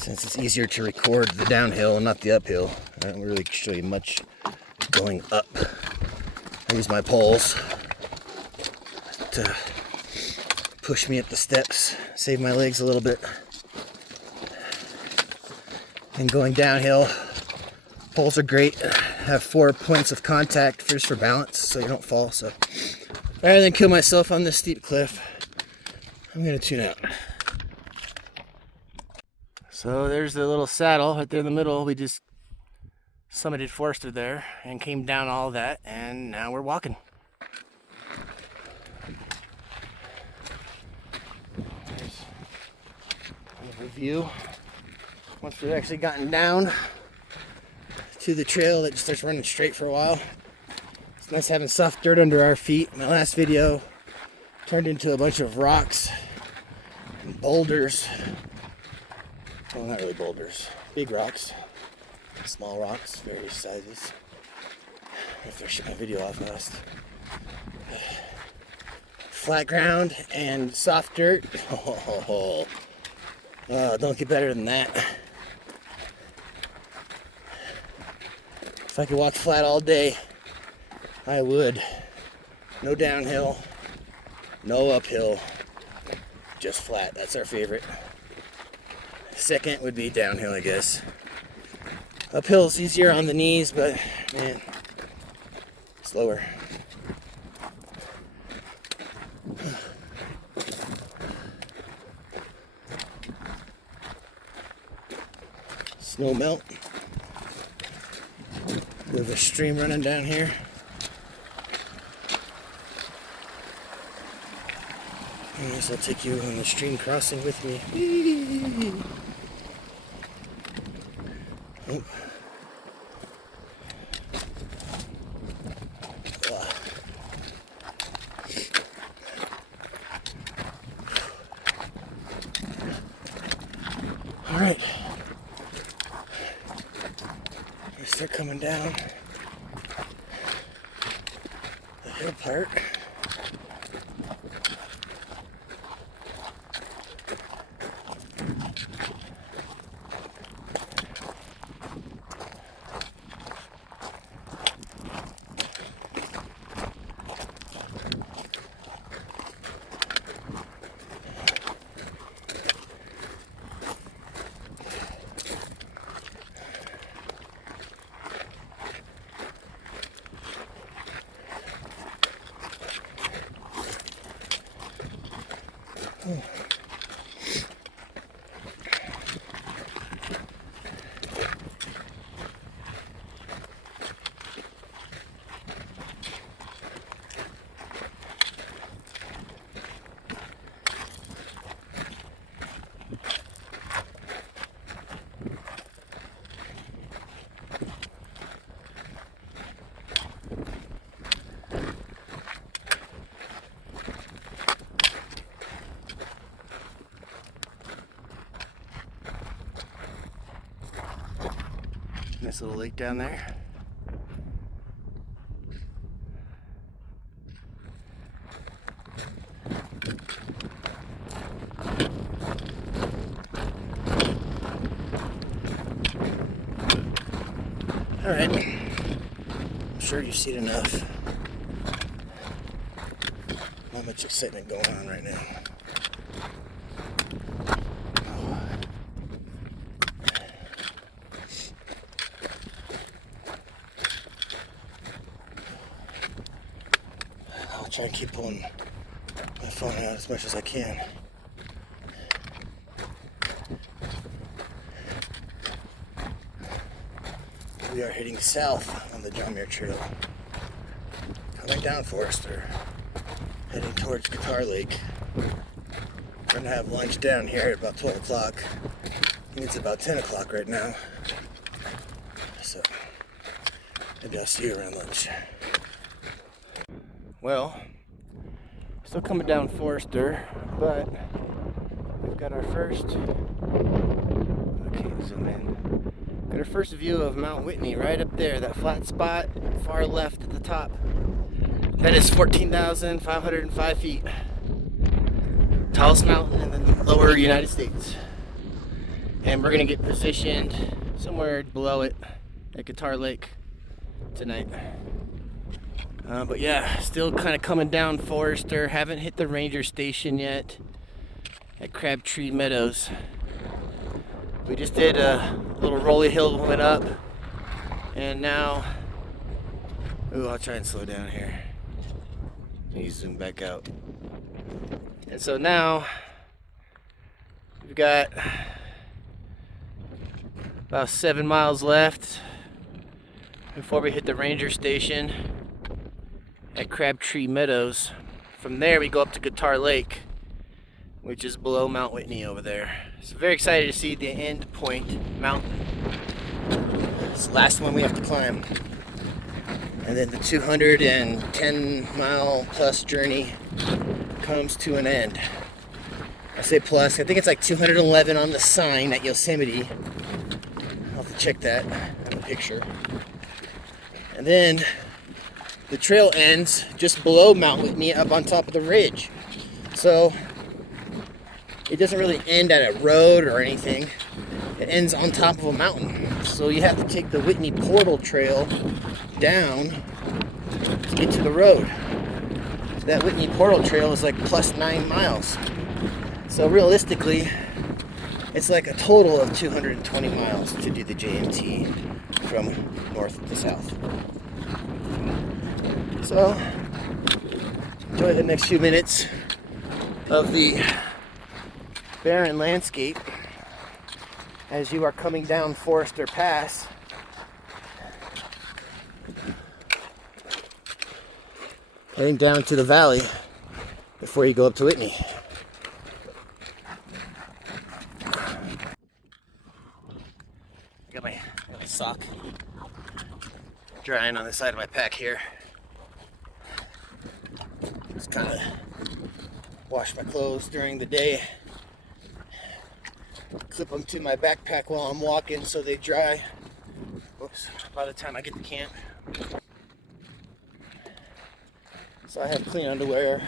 Since it's easier to record the downhill and not the uphill, I don't really show you much going up. I use my poles to push me up the steps, save my legs a little bit. And going downhill, poles are great. Have 4 points of contact first for balance so you don't fall. So rather than kill myself on this steep cliff, I'm gonna tune out. So there's the little saddle right there in the middle. We just summited Forster there and came down all that, and now we're walking. There's a view. Once we've actually gotten down to the trail that just starts running straight for a while. It's nice having soft dirt under our feet. My last video turned into a bunch of rocks and boulders. Well, not really boulders. Big rocks. Small rocks, various sizes. If I shut my video off last. Flat ground and soft dirt. Oh, don't get better than that. If I could walk flat all day, I would. No downhill, no uphill, just flat. That's our favorite. Second would be downhill, I guess. Uphill's easier on the knees, but man, slower. Snow melt. We have a stream running down here. I guess I'll take you on the stream crossing with me. Oh. All right. We start coming down the hill part. Nice little lake down there. Alright, I'm sure you've seen enough. Not much excitement going on right now. I'll try and keep pulling my phone out as much as I can. We are heading south on the Muir Trail. Coming down Forester, heading towards Guitar Lake. We're gonna have lunch down here at about 12 o'clock. I think it's about 10 o'clock right now. So, maybe I'll see you around lunch. Well, still coming down Forester, but we've got our first, okay, zoom in. Got our first view of Mount Whitney right up there, that flat spot far left at the top. That is 14,505 feet. Tallest mountain in the lower United States. And we're gonna get positioned somewhere below it at Guitar Lake tonight. But yeah, still kind of coming down Forester. Haven't hit the ranger station yet at Crabtree Meadows. We just did a little rolly hill went up, and now, ooh, I'll try and slow down here. Let me zoom back out. And so now we've got about 7 miles left before we hit the ranger station at Crabtree Meadows. From there we go up to Guitar Lake, which is below Mount Whitney over there. So very excited to see the end point mountain. It's the last one we have to climb. And then the 210 mile plus journey comes to an end. I say plus, I think it's like 211 on the sign at Yosemite. I'll have to check that in the picture. And then the trail ends just below Mount Whitney up on top of the ridge. So it doesn't really end at a road or anything. It ends on top of a mountain. So you have to take the Whitney Portal Trail down to get to the road. That Whitney Portal Trail is like plus 9 miles. So realistically, it's like a total of 220 miles to do the JMT from north to south. So enjoy the next few minutes of the barren landscape as you are coming down Forester Pass. Heading down to the valley before you go up to Whitney. Got my sock drying on the side of my pack here. Just kind of wash my clothes during the day. Clip them to my backpack while I'm walking so they dry. Oops, by the time I get to camp. So I have clean underwear,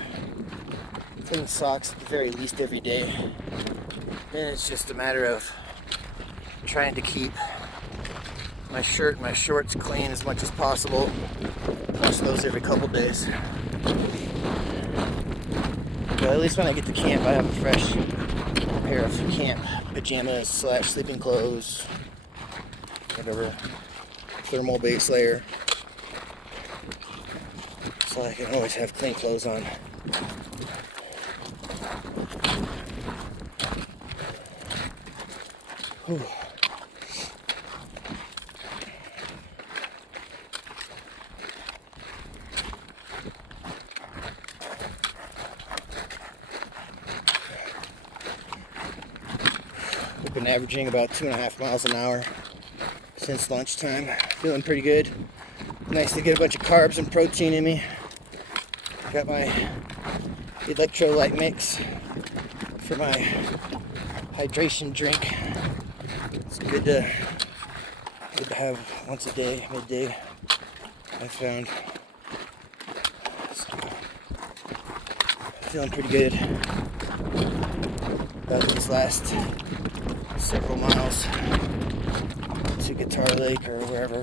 clean socks at the very least every day. Then it's just a matter of trying to keep my shirt and my shorts clean as much as possible. Wash those every couple days. But at least when I get to camp, I have a fresh pair of camp pajamas / sleeping clothes, whatever, thermal base layer, so I can always have clean clothes on. Whew. We've been averaging about 2.5 miles an hour since lunchtime. Feeling pretty good. Nice to get a bunch of carbs and protein in me. Got my electrolyte mix for my hydration drink. It's good to Good to have once a day, midday, I found. So, feeling pretty good about these last several miles to Guitar Lake or wherever.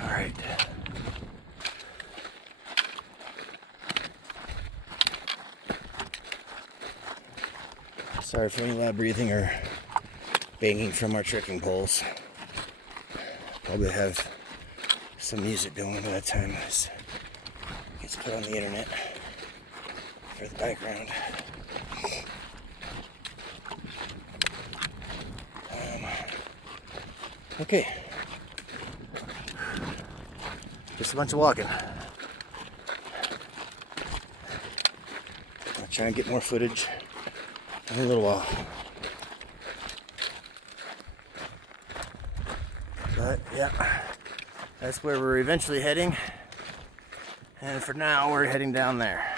All right. Sorry for any loud breathing or banging from our trekking poles. Probably have some music going by that time this gets put on the internet for the background. Okay. Just a bunch of walking. I'll try and get more footage in a little while. But yeah, that's where we're eventually heading. And for now, we're heading down there.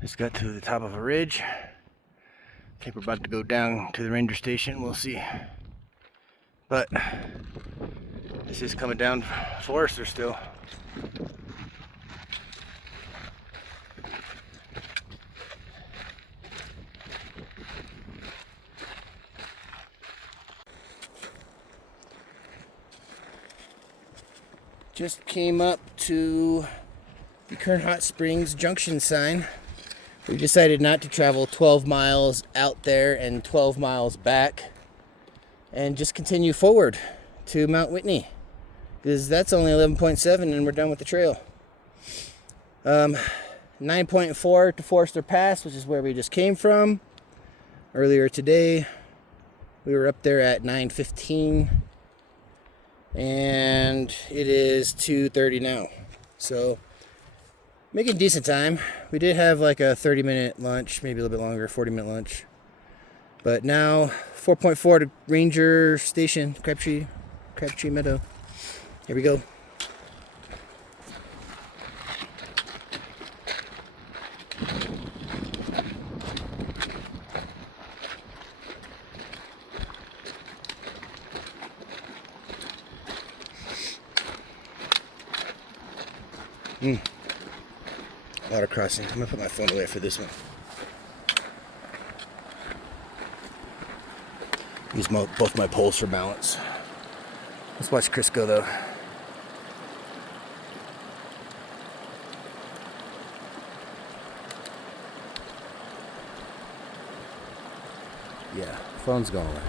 Just got to the top of a ridge. I think we're about to go down to the ranger station. We'll see. But this is coming down Forester still. Just came up to the Kern Hot Springs Junction sign. We decided not to travel 12 miles out there and 12 miles back and just continue forward to Mount Whitney, because that's only 11.7 and we're done with the trail. 9.4 to Forester Pass, which is where we just came from. Earlier today, we were up there at 9:15 and it is 2:30 now. So making decent time. We did have like a 30-minute lunch, maybe a little bit longer, 40-minute lunch. But now 4.4 to Ranger Station, Crabtree Meadow. Here we go. Water crossing. I'm gonna put my phone away for this one. Use both my poles for balance. Let's watch Chris go though. Yeah, phone's going away.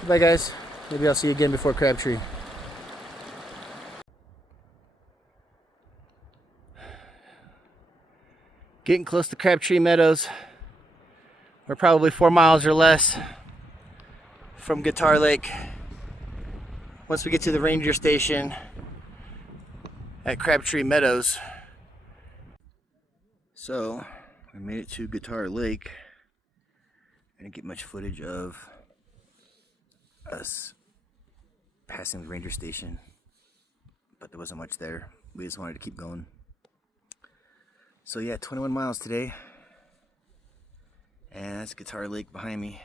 Goodbye guys. Maybe I'll see you again before Crabtree. Getting close to Crabtree Meadows. We're probably 4 miles or less from Guitar Lake. Once we get to the ranger station at Crabtree Meadows. So, we made it to Guitar Lake. I didn't get much footage of us passing the ranger station, but there wasn't much there. We just wanted to keep going. So yeah, 21 miles today, and that's Guitar Lake behind me.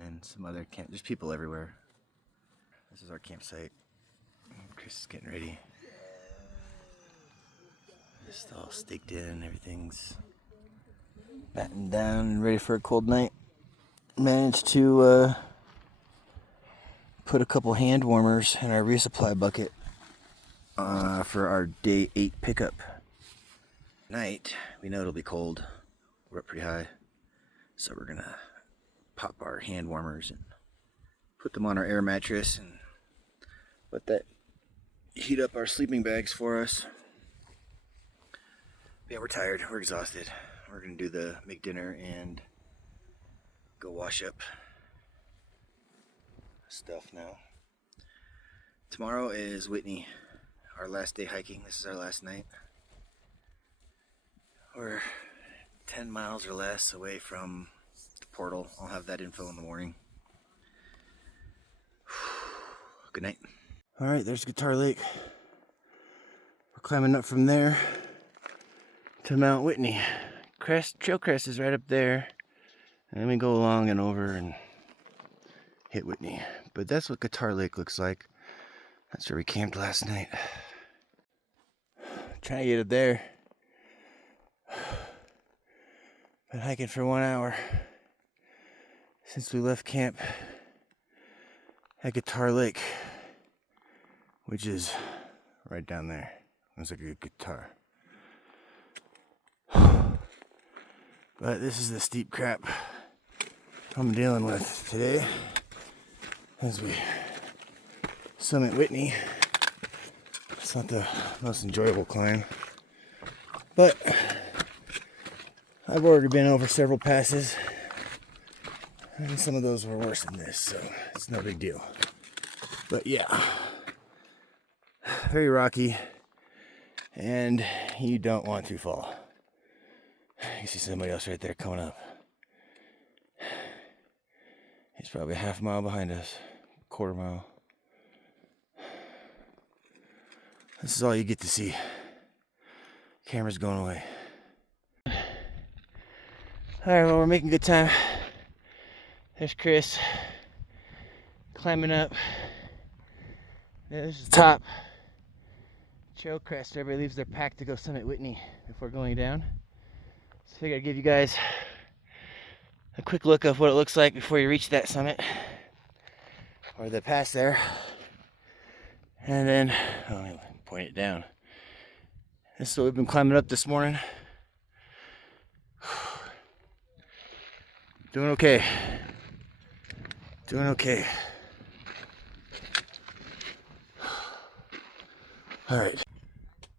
And some other camp. There's people everywhere. This is our campsite. Chris is getting ready. Just all staked in. Everything's battened down and ready for a cold night. Managed to put a couple hand warmers in our resupply bucket for our day 8 pickup. Night, we know it'll be cold. We're up pretty high, so we're gonna pop our hand warmers and put them on our air mattress and let that heat up our sleeping bags for us. Yeah, we're tired, we're exhausted. We're gonna do the make dinner and go wash up stuff now. Tomorrow is Whitney, our last day hiking. This is our last night. We're 10 miles or less away from the portal. I'll have that info in the morning. Good night. All right, there's Guitar Lake. We're climbing up from there to Mount Whitney. Trail crest is right up there. And then we go along and over and hit Whitney. But that's what Guitar Lake looks like. That's where we camped last night. Trying to get up there. Been hiking for 1 hour since we left camp at Guitar Lake, which is right down there. Looks like a good guitar. But this is the steep crap I'm dealing with today as we summit Whitney. It's not the most enjoyable climb, but I've already been over several passes, and some of those were worse than this, so it's no big deal. But yeah, very rocky, and you don't want to fall. You see somebody else right there coming up. He's probably a half mile behind us, quarter mile. This is all you get to see. Camera's going away. Alright, well, we're making good time. There's Chris climbing up. There's the top trail crest. Everybody leaves their pack to go summit Whitney before going down. So I figured I'd give you guys a quick look of what it looks like before you reach that summit or the pass there. And then, let me point it down. This is what we've been climbing up this morning. Doing okay. Doing okay. All right.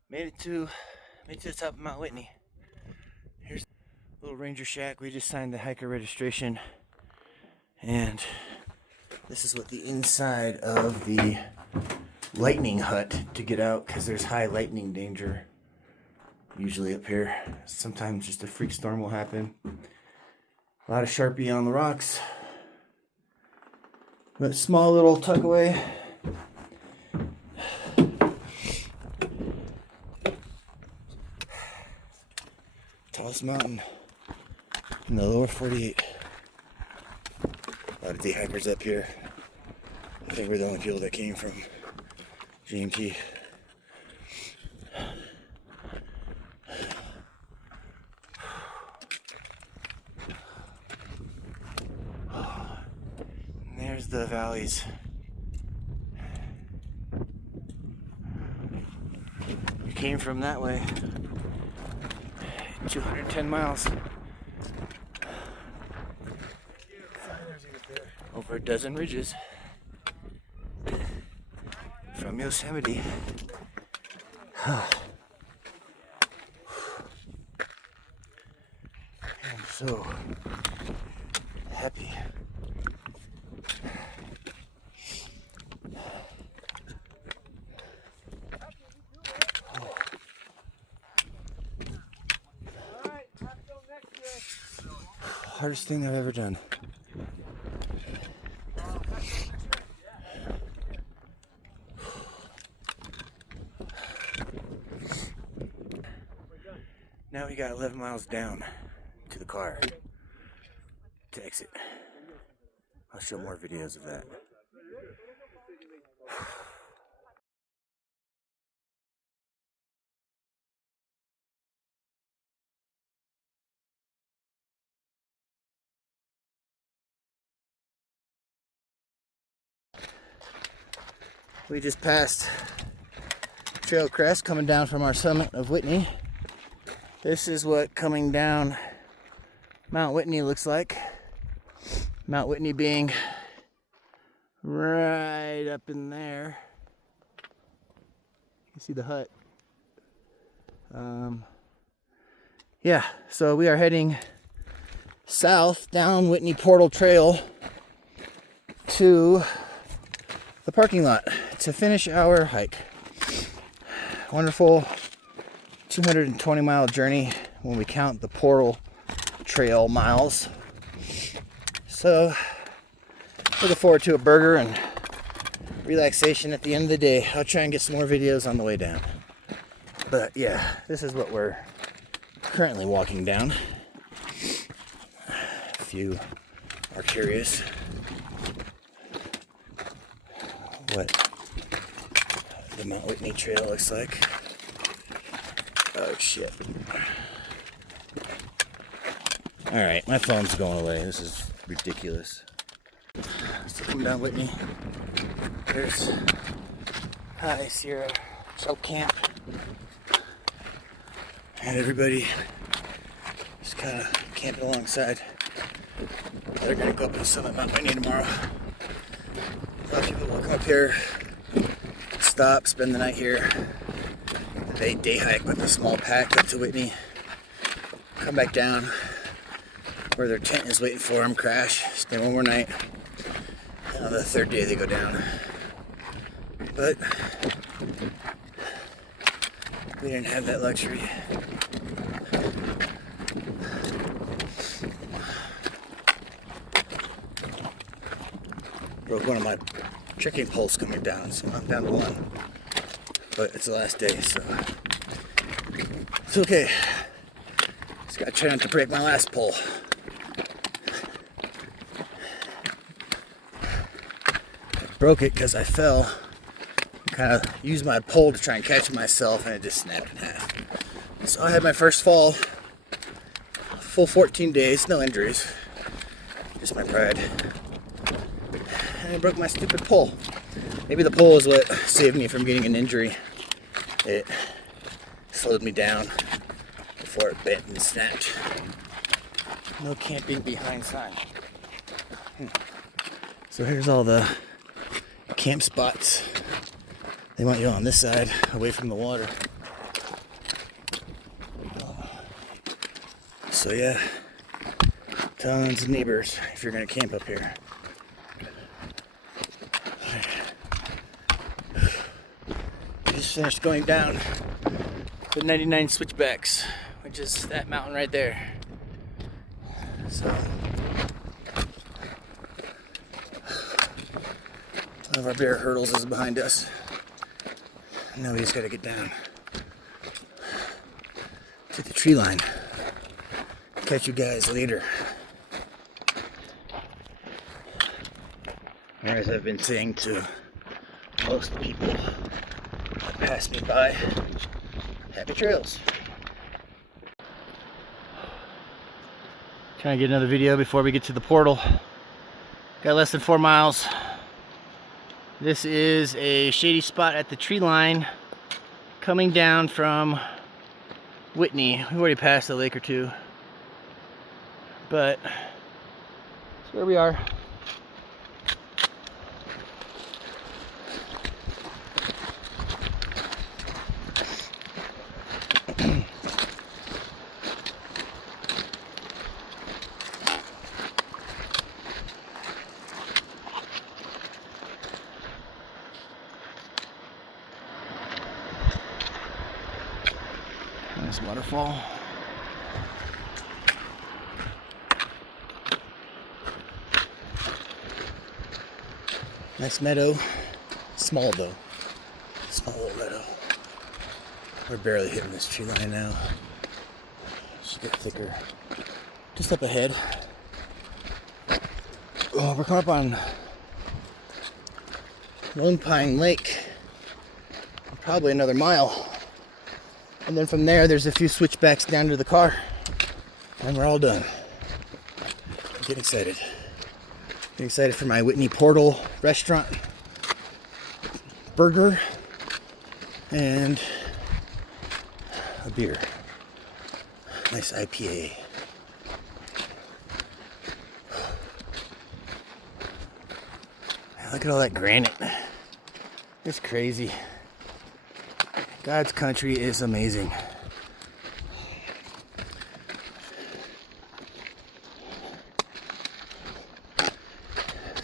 Made it to the top of Mount Whitney. Here's a little ranger shack. We just signed the hiker registration, and this is what the inside of the lightning hut to get out, because there's high lightning danger usually up here. Sometimes just a freak storm will happen. A lot of Sharpie on the rocks, but small little tuck away. Tallest mountain in the lower 48. A lot of day hikers up here. I think we're the only people that came from JMT. And there's the valleys. We came from that way. 210 miles. Over a dozen ridges from Yosemite. I'm so happy. Hardest thing I've ever done. Now we got 11 miles down to the car to exit. I'll show more videos of that. We just passed Trail Crest coming down from our summit of Whitney. This is what coming down Mount Whitney looks like. Mount Whitney being right up in there. You see the hut. Yeah, so we are heading south down Whitney Portal Trail to the parking lot to finish our hike. Wonderful 220-mile journey when we count the Portal Trail miles. So, looking forward to a burger and relaxation at the end of the day. I'll try and get some more videos on the way down. But yeah, this is what we're currently walking down. If you are curious what the Mount Whitney Trail looks like. Oh shit. Alright, my phone's going away. This is ridiculous. So come down Whitney. There's High Sierra Trail Camp. And everybody just kind of camping alongside. They're gonna go up to Summit Mount Whitney tomorrow. A lot of people will come up here, stop, spend the night here. They day hike with a small pack up to Whitney, come back down where their tent is waiting for them, crash, stay one more night, and on the third day they go down. But we didn't have that luxury. Broke one of my trekking poles coming down, so I'm down to one. But it's the last day, so it's okay. Just gotta try not to break my last pole. I broke it because I fell. Kind of used my pole to try and catch myself, and it just snapped in half. So I had my first fall, full 14 days, no injuries, just my pride. And I broke my stupid pole. Maybe the pole is what saved me from getting an injury. It slowed me down before it bent and snapped. No camping behind sign. So here's all the camp spots. They want you on this side, away from the water. So yeah, tons of neighbors if you're gonna camp up here. Just finished going down the 99 switchbacks, which is that mountain right there. So one of our bear hurdles is behind us. Now we just gotta get down to the tree line. Catch you guys later. Or as I've been saying to most people that pass me by, happy trails. Trying to get another video before we get to the portal. Got less than 4 miles. This is a shady spot at the tree line coming down from Whitney. We've already passed a lake or two, but that's where we are. Nice waterfall. Nice meadow. Small though. Small little meadow. We're barely hitting this tree line now. Should get thicker. Just up ahead. Oh, we're coming up on Lone Pine Lake. Probably another mile. And then from there, there's a few switchbacks down to the car. And we're all done. I'm getting excited. Getting excited for my Whitney Portal restaurant burger and a beer. Nice IPA. Look at all that granite. It's crazy. God's country is amazing.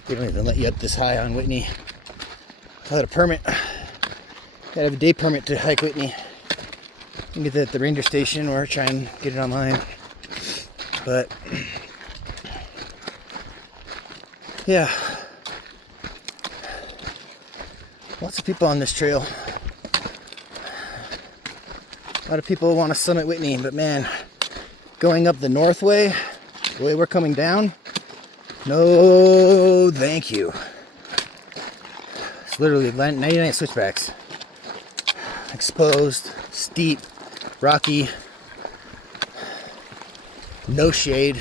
They don't even let you up this high on Whitney without a permit. Gotta have a day permit to hike Whitney. You can get that at the ranger station or try and get it online. But yeah, lots of people on this trail. A lot of people want to summit Whitney, but man, going up the north way, the way we're coming down, no thank you. It's literally 99 switchbacks. Exposed, steep, rocky, no shade.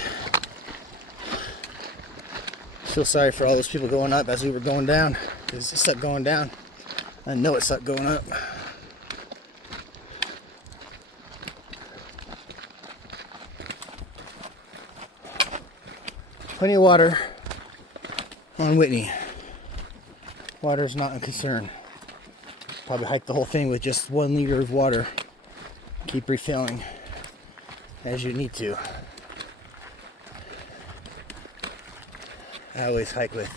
Feel sorry for all those people going up as we were going down, because it sucked going down. I know it sucked going up. Plenty of water on Whitney. Water is not a concern. Probably hike the whole thing with just 1 liter of water. Keep refilling as you need to. I always hike with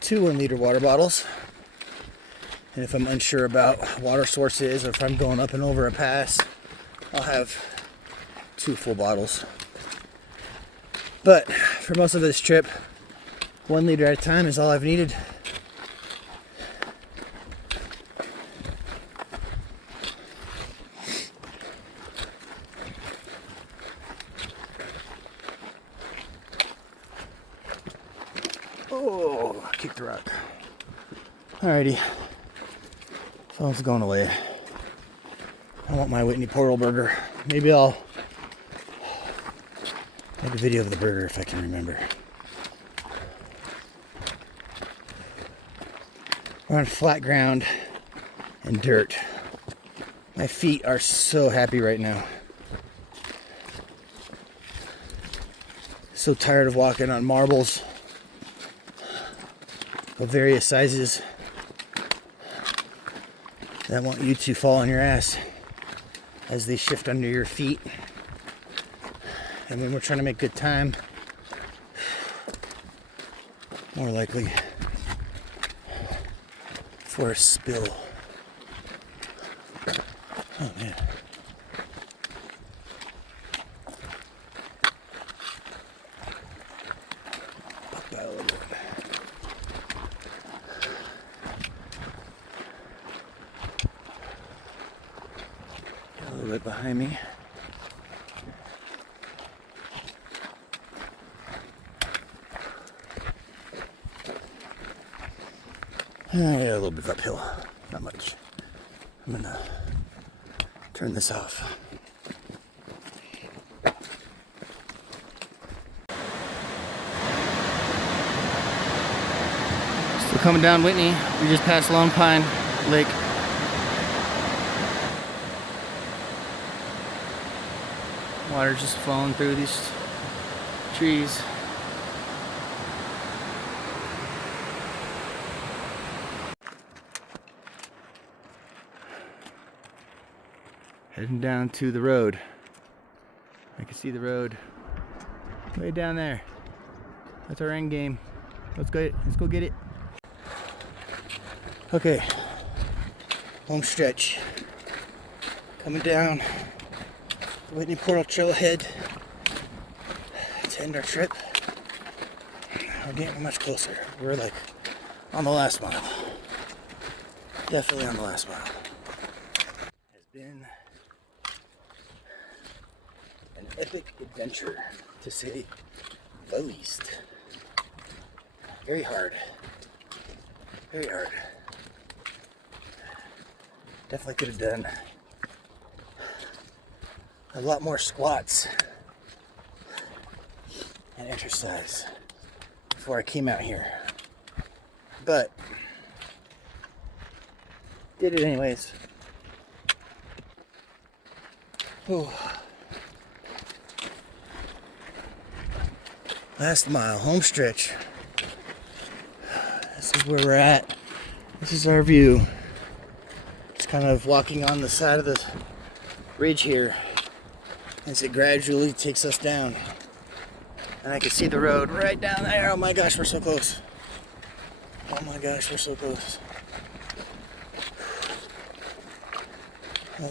2 1-liter water bottles. And if I'm unsure about water sources or if I'm going up and over a pass, I'll have 2 full bottles. But for most of this trip, 1 liter at a time is all I've needed. Oh, I kicked the rock. Alrighty. Phone's going away. I want my Whitney portal burger. Maybe I'll make a video of the burger if I can remember. We're on flat ground and dirt. My feet are so happy right now. So tired of walking on marbles of various sizes that want you to fall on your ass as they shift under your feet. And when we're trying to make good time, more likely for a spill. Oh man. Pop that a little bit. Get a little bit behind me. Yeah, a little bit uphill, not much. I'm gonna turn this off. Still coming down Whitney. We just passed Lone Pine Lake. Water just flowing through these trees. Heading down to the road. I can see the road way down there. That's our end game. Let's go get it. Okay, home stretch. Coming down the Whitney Portal Trailhead to end our trip. We're getting much closer. We're like on the last mile. Definitely on the last mile. Has been an epic adventure, to say the least. Very hard. Very hard. Definitely could have done a lot more squats and exercise before I came out here. But did it anyways. Whew. Last mile, home stretch. This is where we're at. This is our view. It's kind of walking on the side of the ridge here as it gradually takes us down. And I can see the road right down there. Oh my gosh, we're so close. Oh my gosh, we're so close. Oh.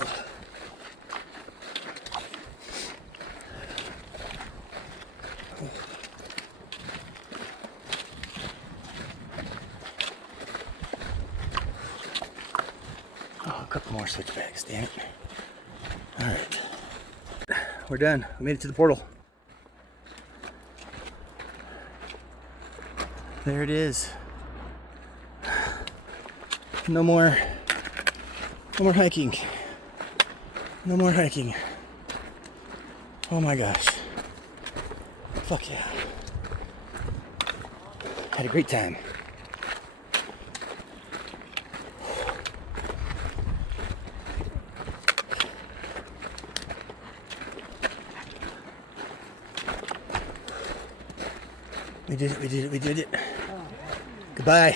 Oh, a couple more switchbacks, damn it. Alright. We're done. We made it to the portal. There it is. No more hiking. No more hiking. Oh my gosh. Fuck yeah. Had a great time. We did it. Goodbye.